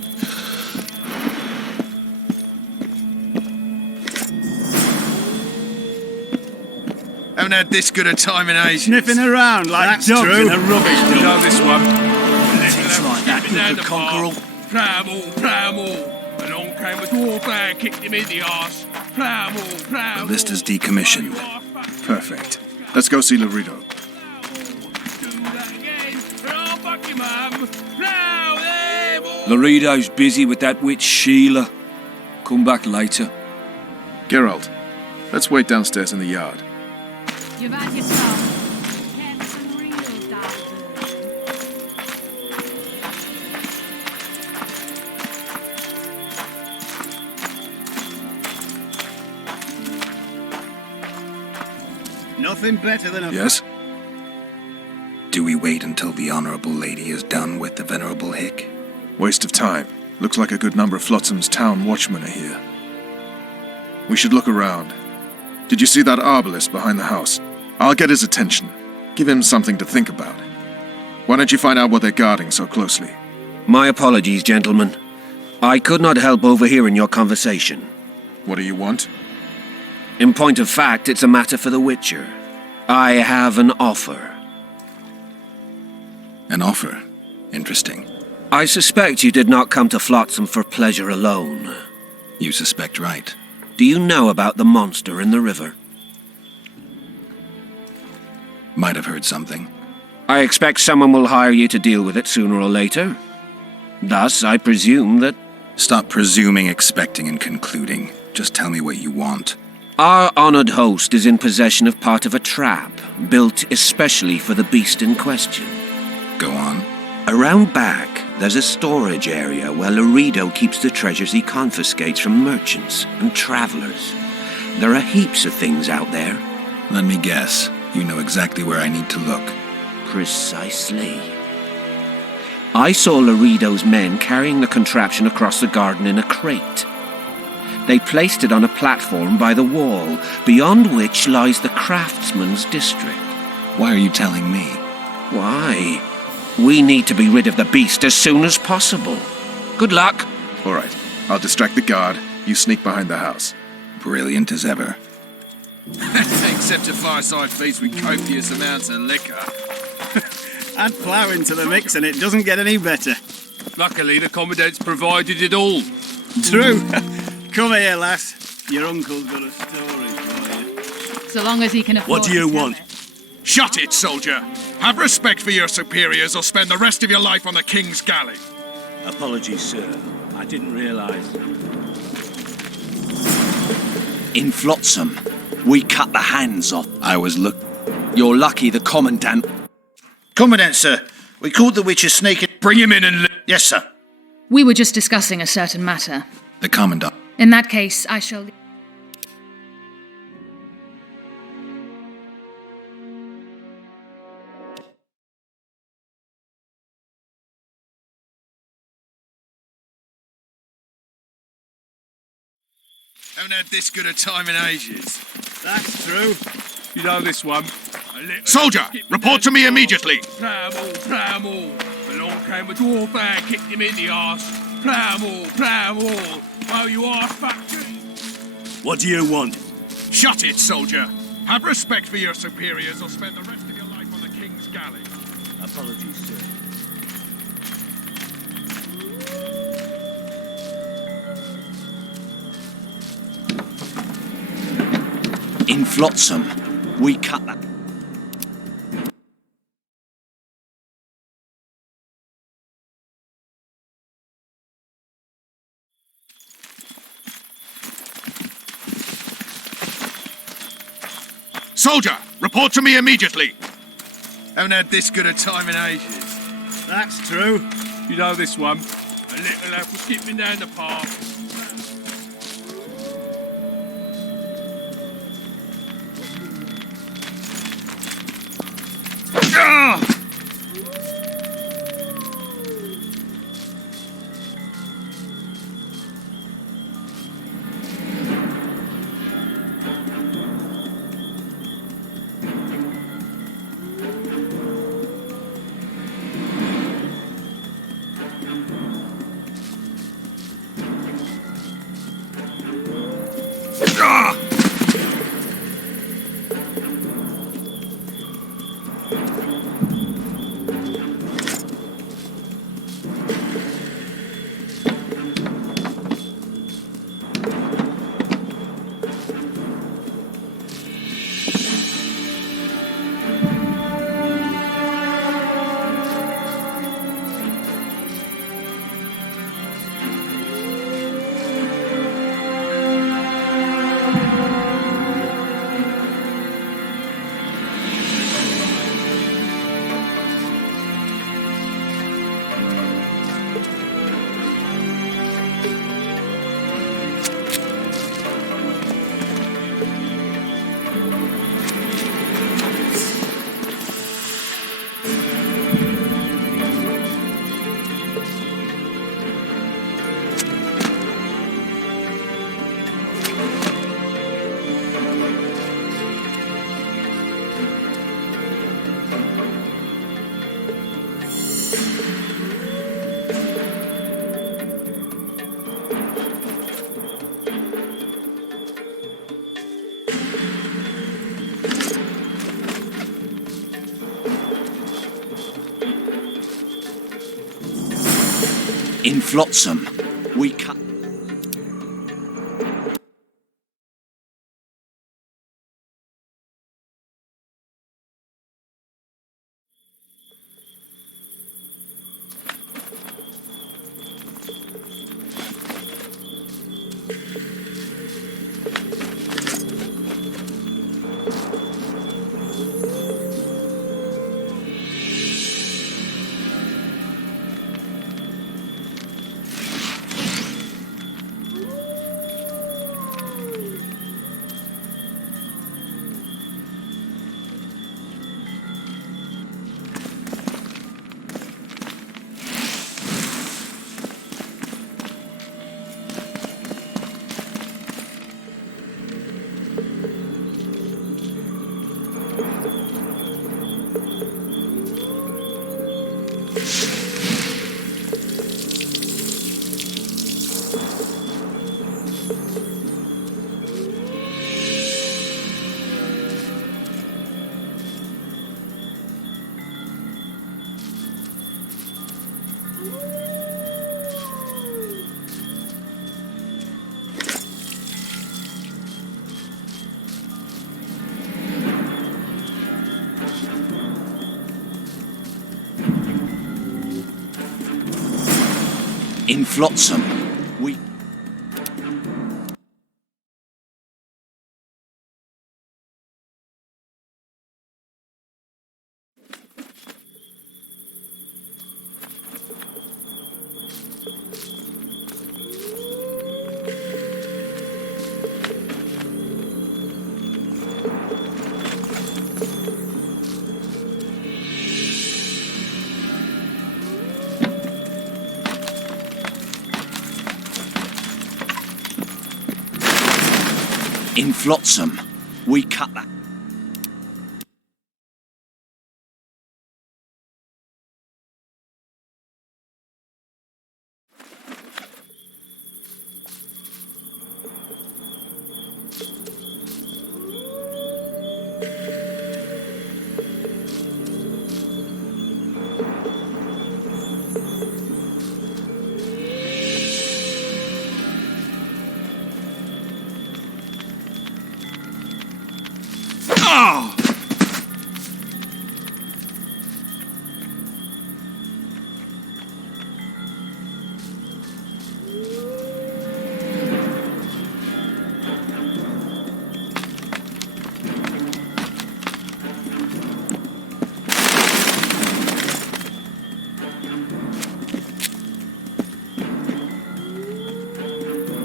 Haven't had this good a time in ages. Sniffing around like That's dogs true. in a rubbish You know dump. this one. It's like that you could conquer all. Plough-all. Along came a dwarf and kicked him in the arse. Plough-all. The list is decommissioned. Perfect. Let's go see Laredo. Laredo's busy with that witch Sheila. Come back later. Geralt, let's wait downstairs in the yard. You've had your song. Care for some real diversion? Nothing better than a... Yes? Do we wait until the Honorable Lady is done with the Venerable Hick? Waste of time. Looks like a good number of Flotsam's town watchmen are here. We should look around. Did you see that arbalist behind the house? I'll get his attention. Give him something to think about. Why don't you find out what they're guarding so closely? My apologies, gentlemen. I could not help overhearing your conversation. What do you want? In point of fact, it's a matter for the Witcher. I have an offer. An offer? Interesting. I suspect you did not come to Flotsam for pleasure alone. You suspect right. Do you know about the monster in the river? Might have heard something. I expect someone will hire you to deal with it sooner or later. Thus, I presume that... Stop presuming, expecting, and concluding. Just tell me what you want. Our honored host is in possession of part of a trap, built especially for the beast in question. Go on. Around back, there's a storage area where Laredo keeps the treasures he confiscates from merchants and travelers. There are heaps of things out there. Let me guess. You know exactly where I need to look. Precisely. I saw Laredo's men carrying the contraption across the garden in a crate. They placed it on a platform by the wall, beyond which lies the craftsman's district. Why are you telling me? Why? We need to be rid of the beast as soon as possible. Good luck. All right. I'll distract the guard. You sneak behind the house. Brilliant as ever. Except a fireside feast with copious amounts of liquor. Add plough into the mix and it doesn't get any better. Luckily, the Commandant's provided it all. True. Come here, lass. Your uncle's got a story for you. So long as he can afford What do you to tell want? it. Shut it, soldier! Have respect for your superiors or spend the rest of your life on the King's galley. Apologies, sir. I didn't realise. In Flotsam, we cut the hands off. I was You're lucky the Commandant... Commandant, sir. We caught the witcher sneaking... Bring him in and... Yes, sir. We were just discussing a certain matter. the Commandant. In that case, I shall... Haven't had this good a time in ages. That's true. You know this one. Soldier, report to me immediately. Plough-all. Along came a dwarf and kicked him in the arse. Plough-all. Oh, you arse bastard. What do you want? Shut it, soldier! Have respect for your superiors or spend the rest of your life on the King's galley. Apologies, sir. In Flotsam, we cut that. Soldier, report to me immediately! Haven't had this good a time in ages. That's true. You know this one. A little lad was skipping down the path. Ah! In Flotsam, we cut. In Flotsam, we... In Flotsam, we cut that. Oh!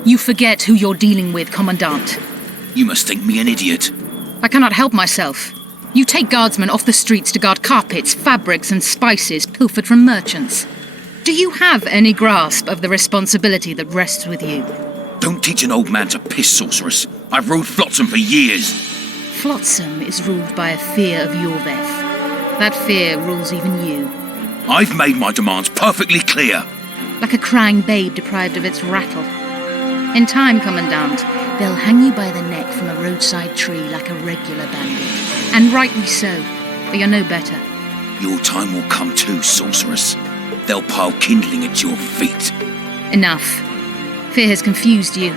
You forget who you're dealing with, Commandant. You must think me an idiot. I cannot help myself. You take guardsmen off the streets to guard carpets, fabrics, and spices pilfered from merchants. Do you have any grasp of the responsibility that rests with you? Don't teach an old man to piss, sorceress. I've ruled Flotsam for years. Flotsam is ruled by a fear of Yorveth. That fear rules even you. I've made my demands perfectly clear. Like a crying babe deprived of its rattle. In time, Commandant, they'll hang you by the neck from a roadside tree like a regular bandit. And rightly so, but you're no better. Your time will come too, sorceress. They'll pile kindling at your feet. Enough. Fear has confused you.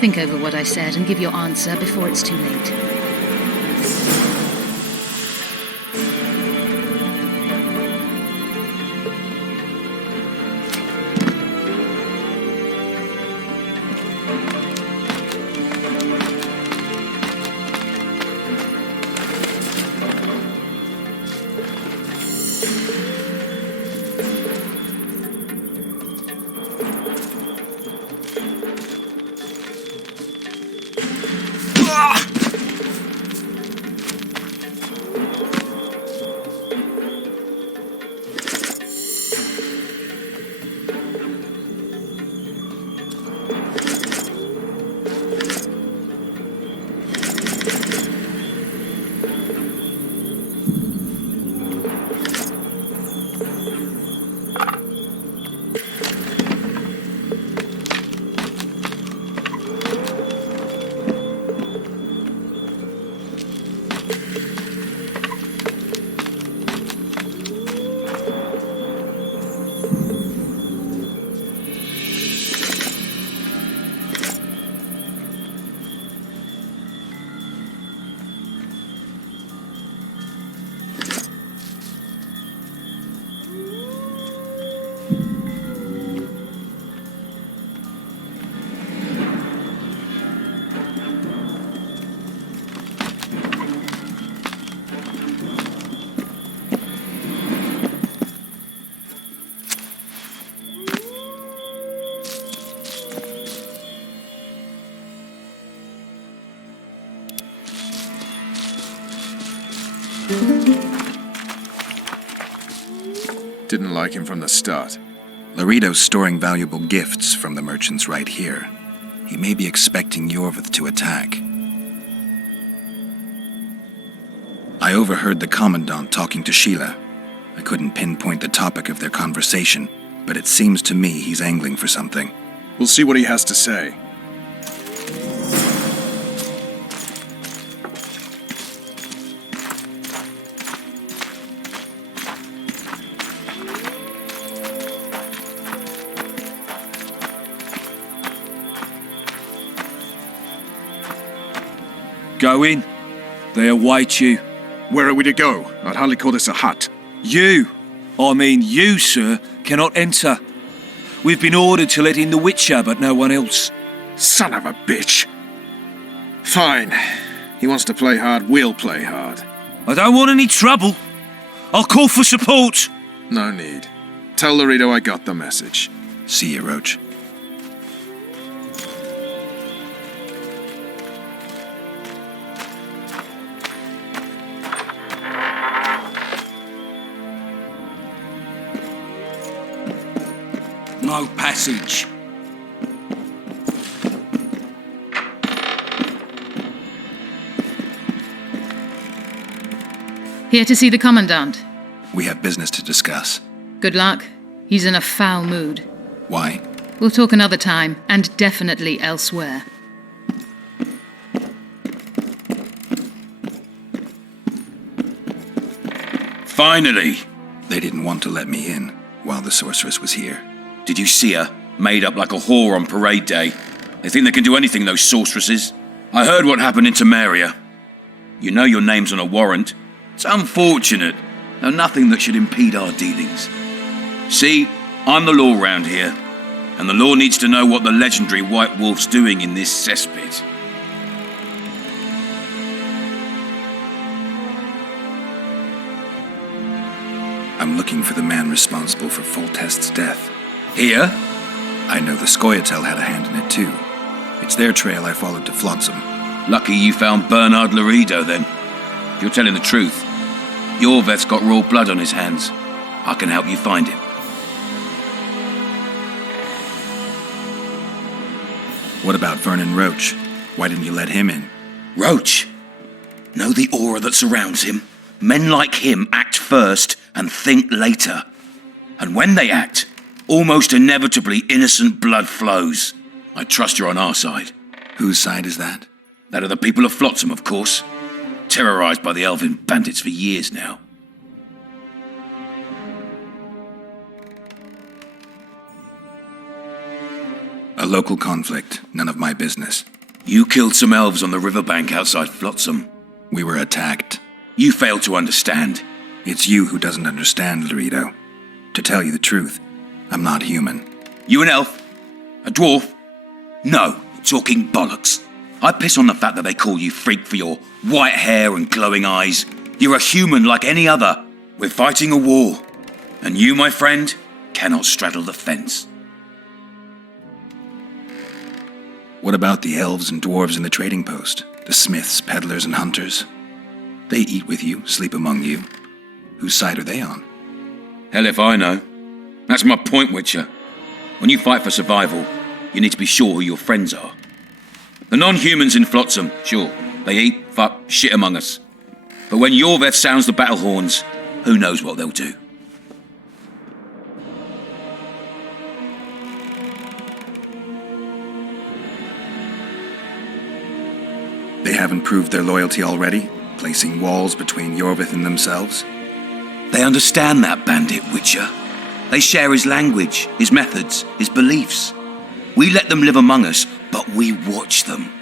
Think over what I said and give your answer before it's too late. Didn't like him from the start. Laredo's storing valuable gifts from the merchants right here. He may be expecting Yorvith to attack. I overheard the Commandant talking to Sheila. I couldn't pinpoint the topic of their conversation, but it seems to me he's angling for something. We'll see what he has to say. Go in. They await you. Where are we to go? I'd hardly call this a hut. You, sir, cannot enter. We've been ordered to let in the Witcher, but no one else. Son of a bitch. Fine. He wants to play hard, we'll play hard. I don't want any trouble. I'll call for support. No need. Tell Laredo I got the message. See you, Roach. No passage. Here to see the Commandant. We have business to discuss. Good luck. He's in a foul mood. Why? We'll talk another time, and definitely elsewhere. Finally! They didn't want to let me in while the sorceress was here. Did you see her? Made up like a whore on parade day. They think they can do anything, those sorceresses. I heard what happened in Temeria. You know your name's on a warrant. It's unfortunate, though nothing that should impede our dealings. See, I'm the law round here, and the law needs to know what the legendary White Wolf's doing in this cesspit. I'm looking for the man responsible for Foltest's death. Here? I know the Scoia'tael had a hand in it too. It's their trail I followed to Flotsam. Lucky you found Bernard Laredo, then. If you're telling the truth, Yorveth's got raw blood on his hands. I can help you find him. What about Vernon Roach? Why didn't you let him in? Roach? Know the aura that surrounds him? Men like him act first and think later. And when they act, almost inevitably innocent blood flows. I trust you're on our side. Whose side is that? That of the people of Flotsam, of course. Terrorized by the elven bandits for years now. A local conflict, none of my business. You killed some elves on the riverbank outside Flotsam. We were attacked. You failed to understand. It's you who doesn't understand, Laredo. To tell you the truth, I'm not human. You an elf? A dwarf? No, talking bollocks. I piss on the fact that they call you freak for your white hair and glowing eyes. You're a human like any other. We're fighting a war. And you, my friend, cannot straddle the fence. What about the elves and dwarves in the trading post? The smiths, peddlers, and hunters? They eat with you, sleep among you. Whose side are they on? Hell if I know. That's my point, Witcher. When you fight for survival, you need to be sure who your friends are. The non-humans in Flotsam, sure, they eat, fuck, shit among us. But when Yorveth sounds the battle horns, who knows what they'll do. They haven't proved their loyalty already, placing walls between Yorveth and themselves? They understand that bandit, Witcher. They share his language, his methods, his beliefs. We let them live among us, but we watch them.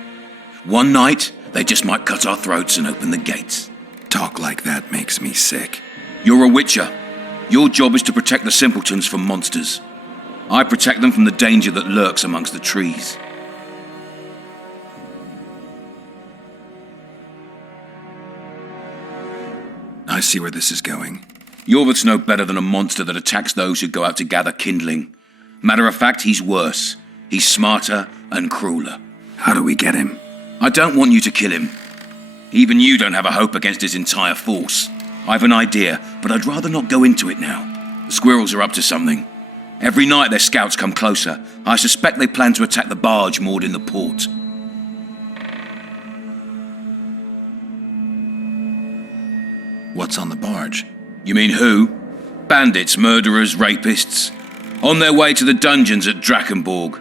One night, they just might cut our throats and open the gates. Talk like that makes me sick. You're a Witcher. Your job is to protect the simpletons from monsters. I protect them from the danger that lurks amongst the trees. I see where this is going. Yorveth's no better than a monster that attacks those who go out to gather kindling. Matter of fact, he's worse. He's smarter and crueler. How do we get him? I don't want you to kill him. Even you don't have a hope against his entire force. I've an idea, but I'd rather not go into it now. The squirrels are up to something. Every night their scouts come closer. I suspect they plan to attack the barge moored in the port. What's on the barge? You mean who? Bandits, murderers, rapists. On their way to the dungeons at Drakenborg.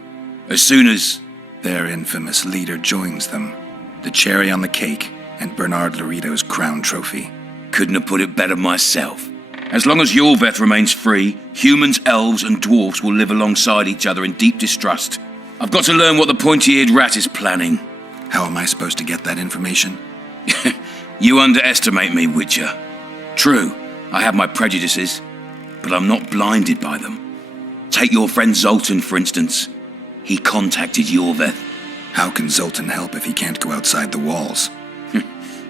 As soon as... Their infamous leader joins them. The cherry on the cake and Bernard Laredo's crown trophy. Couldn't have put it better myself. As long as Yorveth remains free, humans, elves, and dwarves will live alongside each other in deep distrust. I've got to learn what the pointy-eared rat is planning. How am I supposed to get that information? You underestimate me, Witcher. True, I have my prejudices, but I'm not blinded by them. Take your friend Zoltan, for instance. He contacted Yorveth. How can Zoltan help if he can't go outside the walls?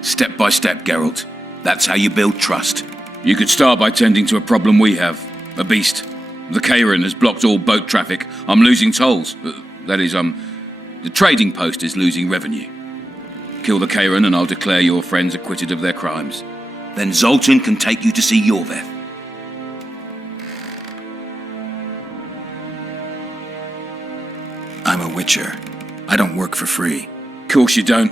Step by step, Geralt. That's how you build trust. You could start by tending to a problem we have. A beast. The Kairan has blocked all boat traffic. I'm losing tolls. That is, the trading post is losing revenue. Kill the Kairan and I'll declare your friends acquitted of their crimes. Then Zoltan can take you to see Yorveth. I'm a Witcher. I don't work for free. Course you don't.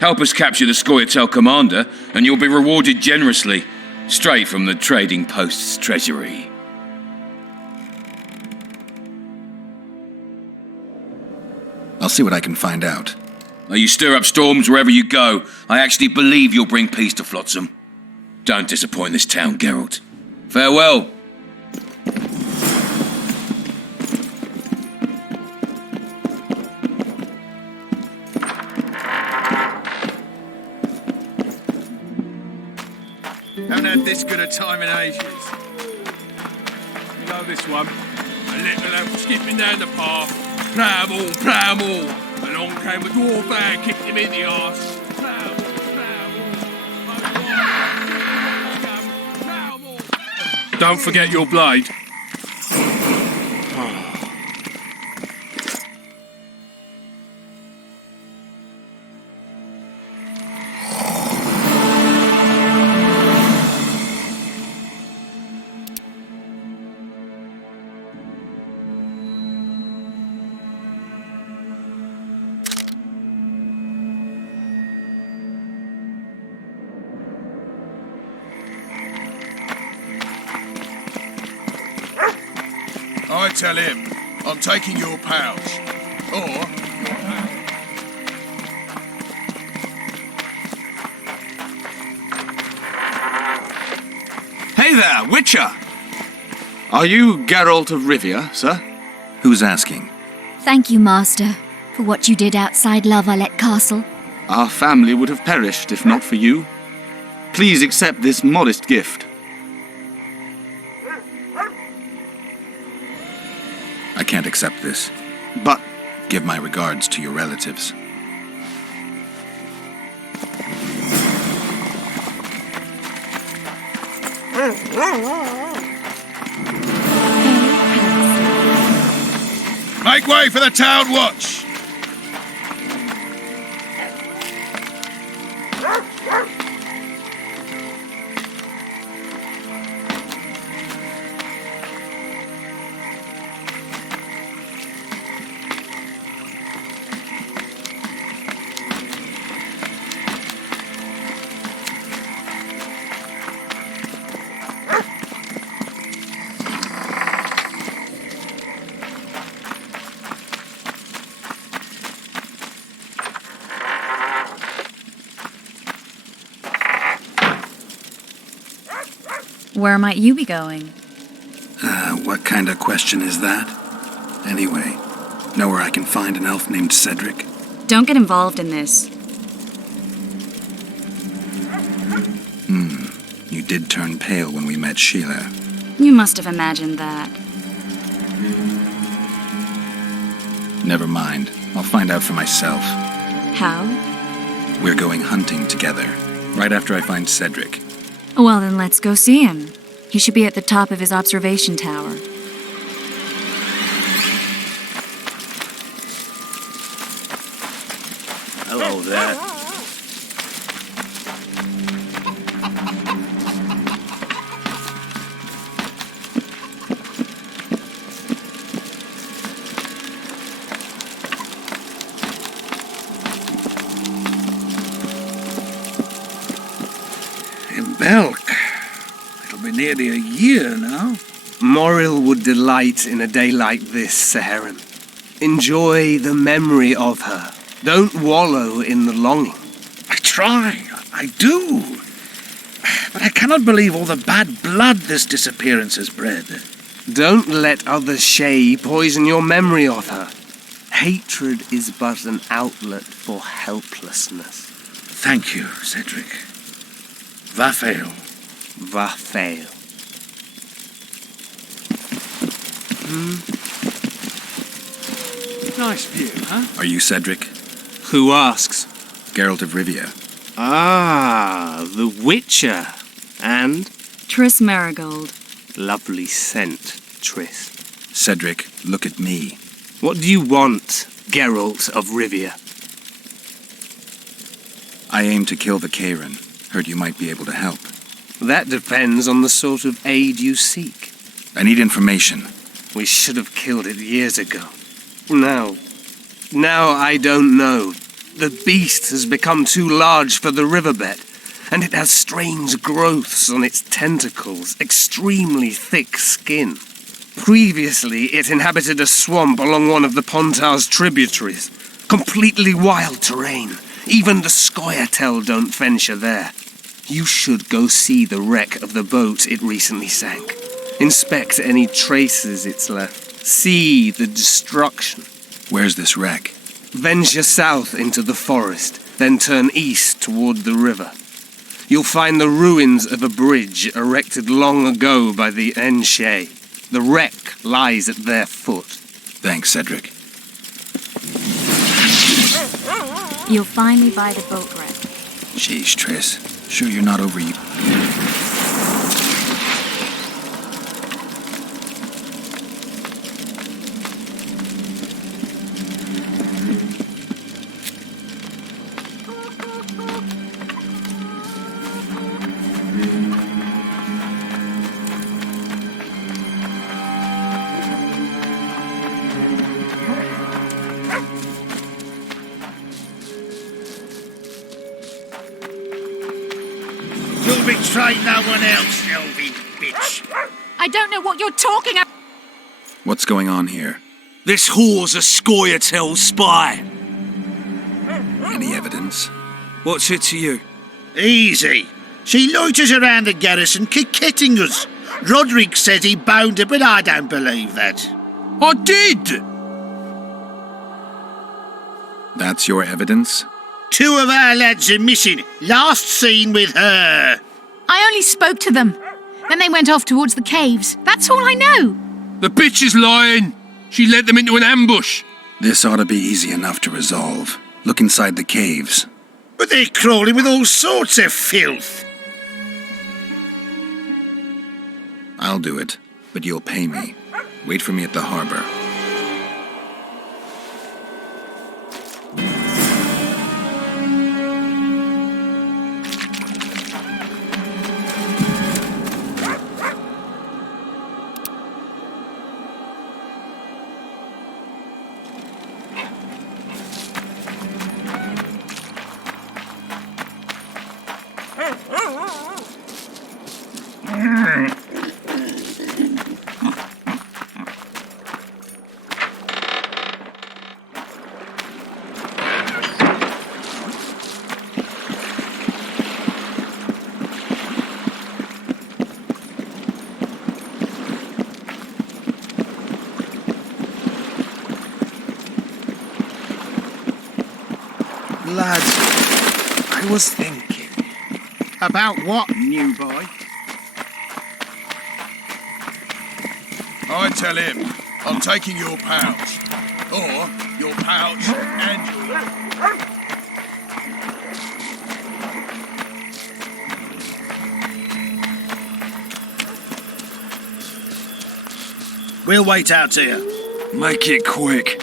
Help us capture the Scoia'tael commander, and you'll be rewarded generously, straight from the trading post's treasury. I'll see what I can find out. Now you stir up storms wherever you go. I actually believe you'll bring peace to Flotsam. Don't disappoint this town, Geralt. Farewell. Haven't had this good a time in ages. You know this one. A little lad skipping down the path. Plough 'em all, plough 'em all. Along came a dwarf and kicked him in the arse. Plough 'em all, plough 'em all. Don't forget your blade. I tell him I'm taking your pouch. Or your pouch. Hey there, Witcher! Are you Geralt of Rivia, sir? Who's asking? Thank you, Master, for what you did outside La Valette Castle. Our family would have perished if not for you. Please accept this modest gift. I can't accept this. But give my regards to your relatives. Make way for the town watch! Where might you be going? What kind of question is that? Anyway, know where I can find an elf named Cedric? Don't get involved in this. You did turn pale when we met Sheila. You must have imagined that. Never mind. I'll find out for myself. How? We're going hunting together, right after I find Cedric. Well, then let's go see him. He should be at the top of his observation tower. Hello there. In Belk. It'll be nearly a year now. Morrill would delight in a day like this, Saharan. Enjoy the memory of her. Don't wallow in the longing. I try. I do. But I cannot believe all the bad blood this disappearance has bred. Don't let other Shay poison your memory of her. Hatred is but an outlet for helplessness. Thank you, Cedric. Vafail. Vafail. Nice view, huh? Are you Cedric? Who asks? Geralt of Rivia. Ah, the Witcher. And? Triss Marigold. Lovely scent, Triss. Cedric, look at me. What do you want, Geralt of Rivia? I aim to kill the Karen. Heard you might be able to help. That depends on the sort of aid you seek. I need information. We should have killed it years ago. Now I don't know. The beast has become too large for the riverbed, and it has strange growths on its tentacles, extremely thick skin. Previously, it inhabited a swamp along one of the Pontar's tributaries. Completely wild terrain. Even the Scoia'tael don't venture there. You should go see the wreck of the boat it recently sank. Inspect any traces it's left. See the destruction. Where's this wreck? Venture south into the forest, then turn east toward the river. you'll find the ruins of a bridge erected long ago by the Enshe. The wreck lies at their foot. Thanks, Cedric. You'll find me by the boat wreck. Sheesh, Triss. Sure you're not over you. You'll betray no one else, Elvin, bitch. I don't know what you're talking about. What's going on here? This whore's a Scoia'tael spy. Any evidence? What's it to you? Easy. She loiters around the garrison, kicking us. Roderick says he bound her, but I don't believe that. I did! That's your evidence? 2 of our lads are missing. Last seen with her. I only spoke to them. Then they went off towards the caves. That's all I know. The bitch is lying. She led them into an ambush. This ought to be easy enough to resolve. Look inside the caves. But they're crawling with all sorts of filth. I'll do it, but you'll pay me. Wait for me at the harbor. Lads, I was thinking. About what, new boy? I tell him, I'm taking your pouch. Or your pouch and your... We'll wait out here. Make it quick.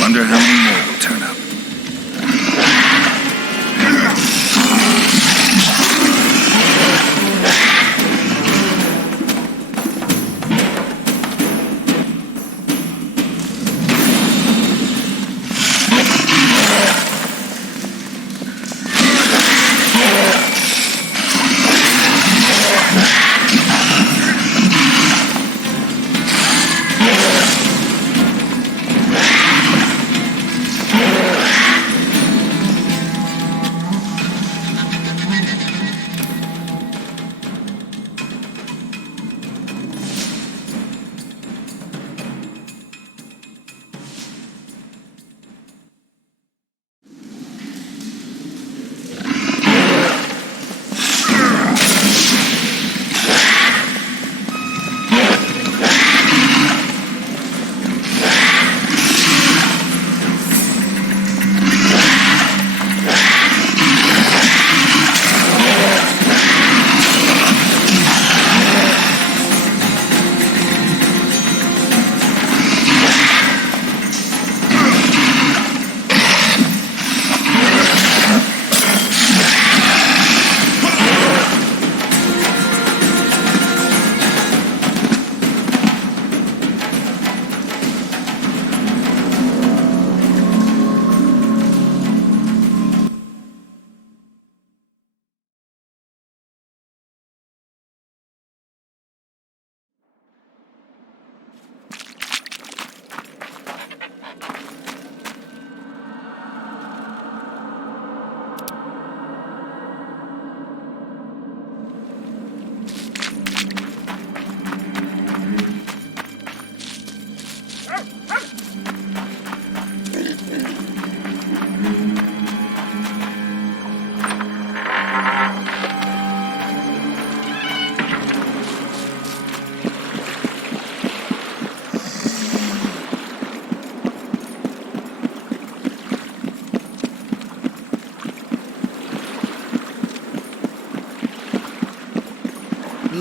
Wonder how many more will turn up.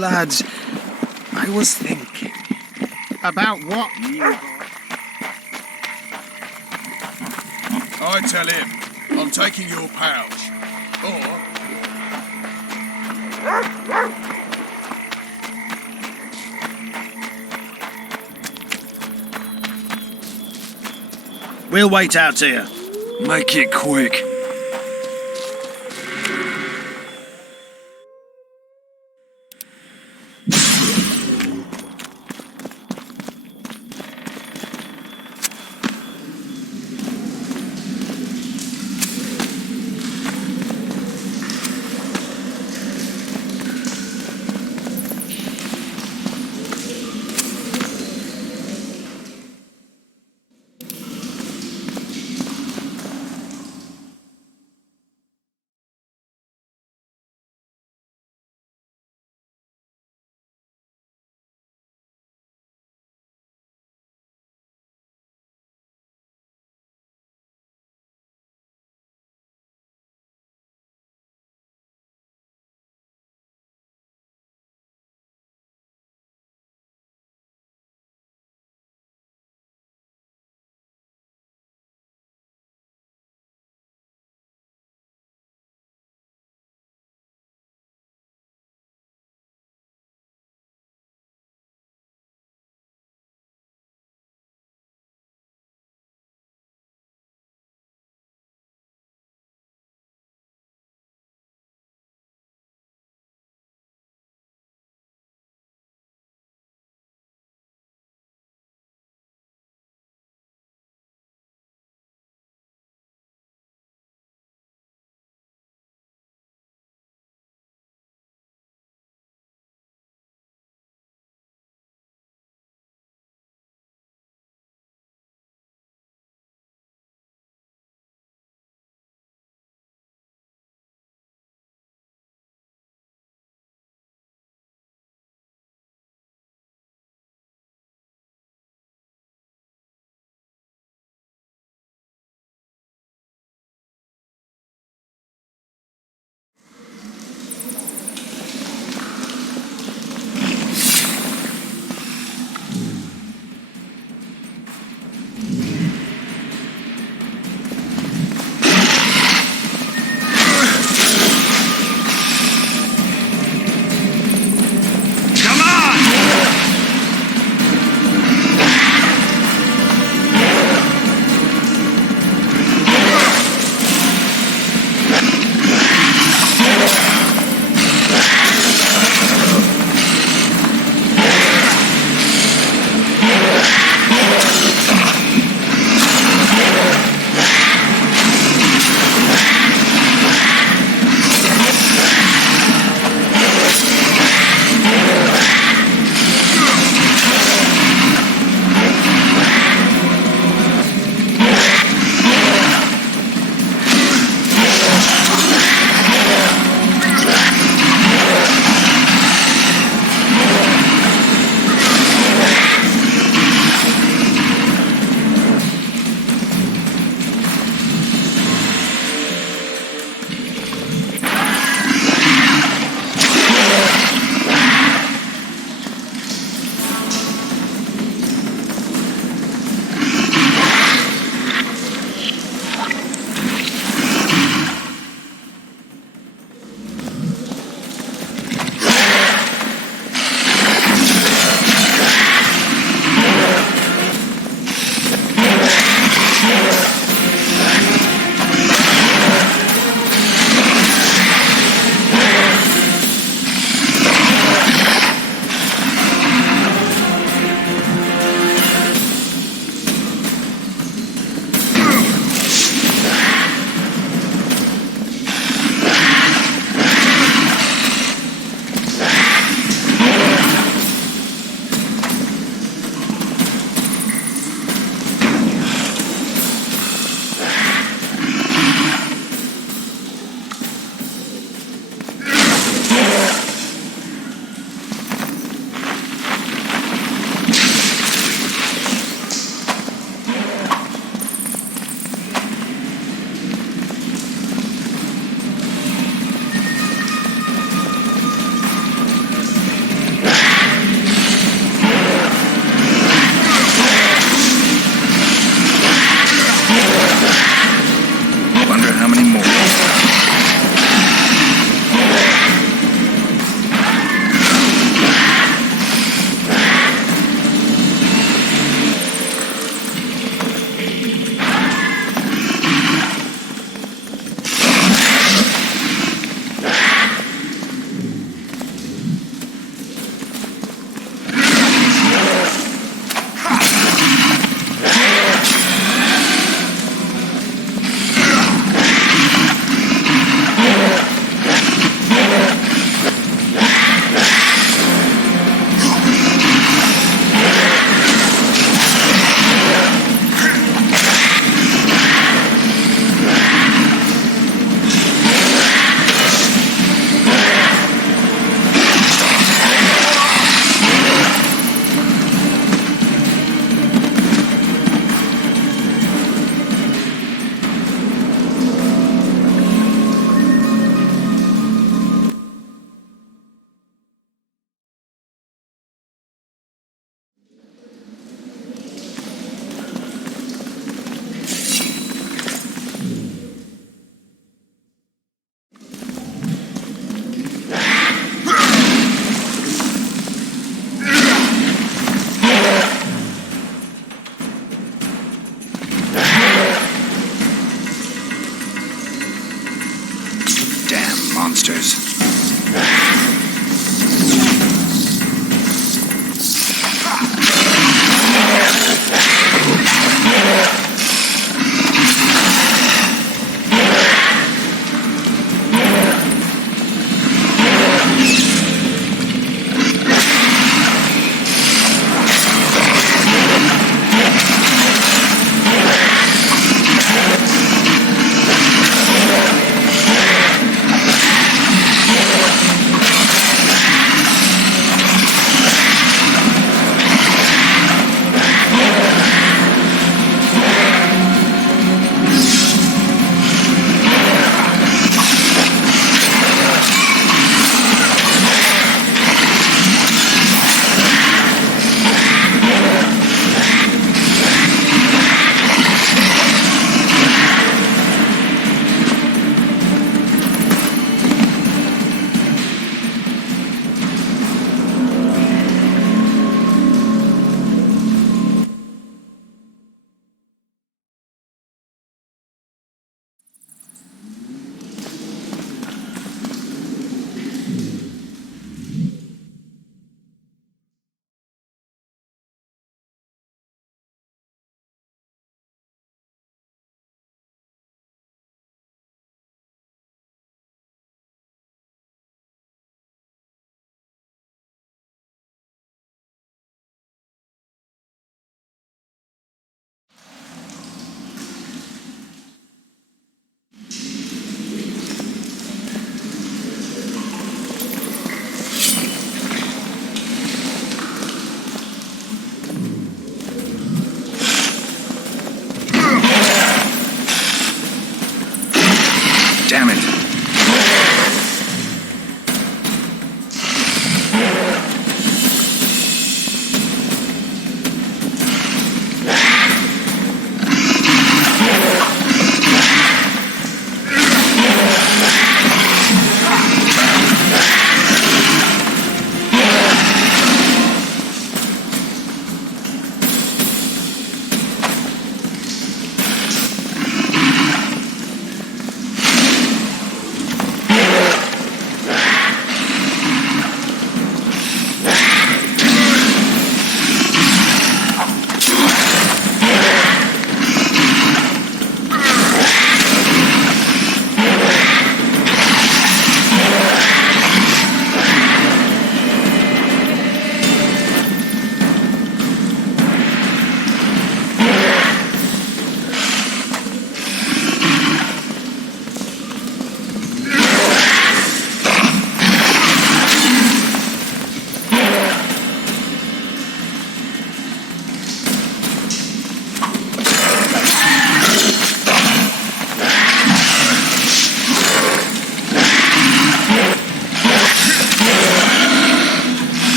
lads, I was thinking. About what? I tell him, I'm taking your pouch. Or... We'll wait out here. Make it quick.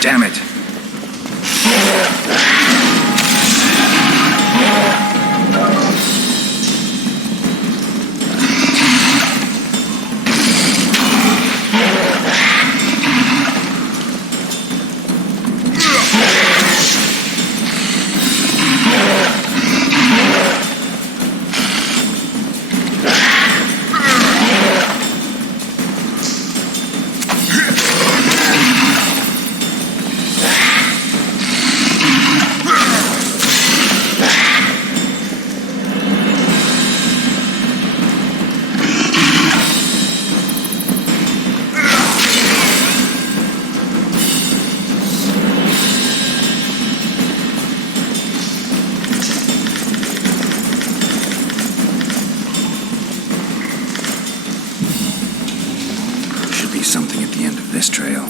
Damn it. Something at the end of this trail.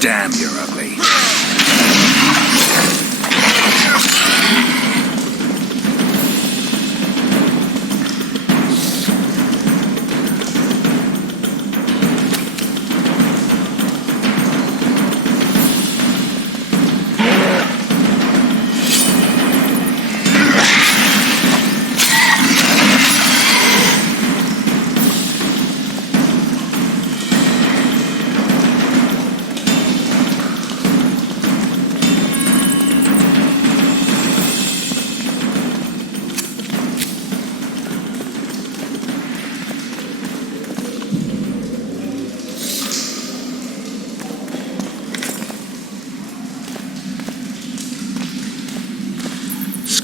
Damn, you're ugly.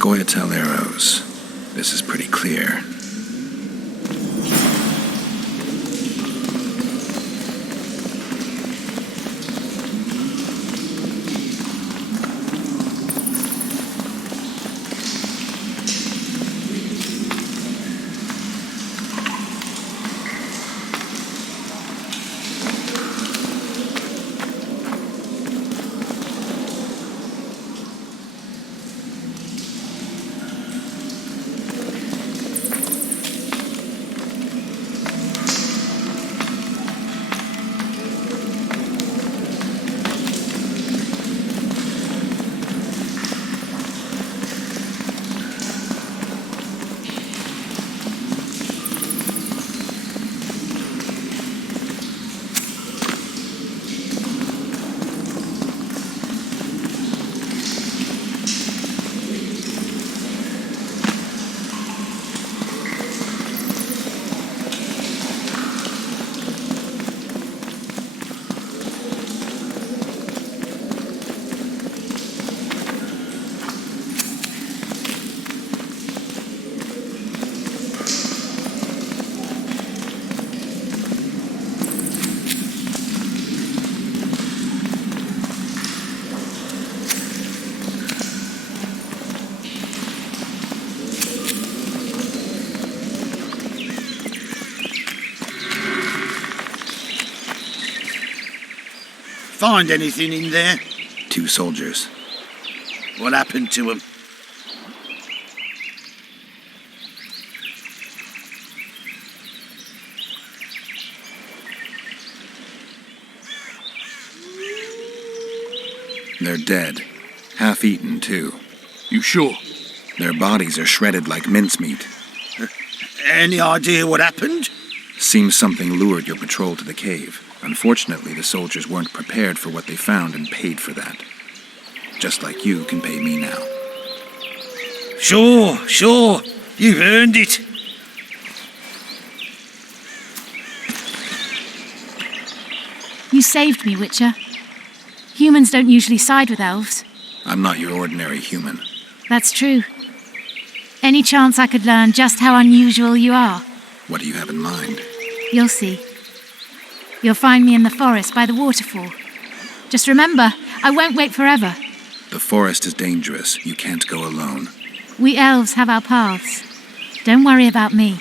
Scoia'tael arrows. This is pretty clear. Find anything in there? 2 soldiers. What happened to them? They're dead. Half-eaten, too. You sure? Their bodies are shredded like mincemeat. Any idea what happened? Seems something lured your patrol to the cave. Unfortunately, the soldiers weren't prepared for what they found and paid for that. Just like you can pay me now. Sure. You've earned it. You saved me, Witcher. Humans don't usually side with elves. I'm not your ordinary human. That's true. Any chance I could learn just how unusual you are? What do you have in mind? You'll see. You'll find me in the forest by the waterfall. Just remember, I won't wait forever. The forest is dangerous. You can't go alone. We elves have our paths. Don't worry about me.